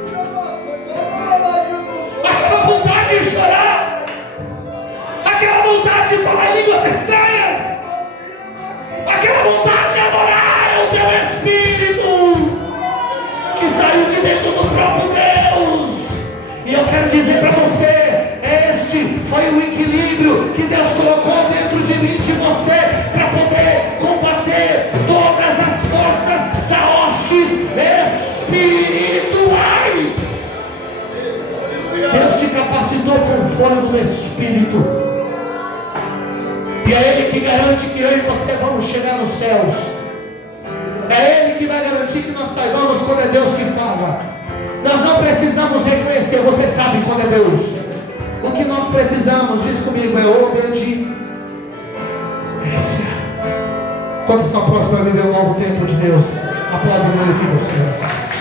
aquela vontade de chorar, aquela vontade de falar em línguas estranhas, aquela vontade de adorar o teu espírito que saiu de dentro do próprio Deus. E eu quero dizer para você, este foi o equilíbrio que Deus colocou dentro de mim, de você, para poder combater todas as forças da hostes espirituais. Deus te capacitou com o fôlego do Espírito, e é Ele que garante que eu e você vamos chegar nos céus. É Ele que vai garantir que nós saibamos quando é Deus que fala. Nós não precisamos reconhecer, você sabe quando é Deus. O que nós precisamos, diz comigo, é obediência. Quantos estão próximos para viver um novo tempo de Deus? Aplaude e glorifique o Senhor.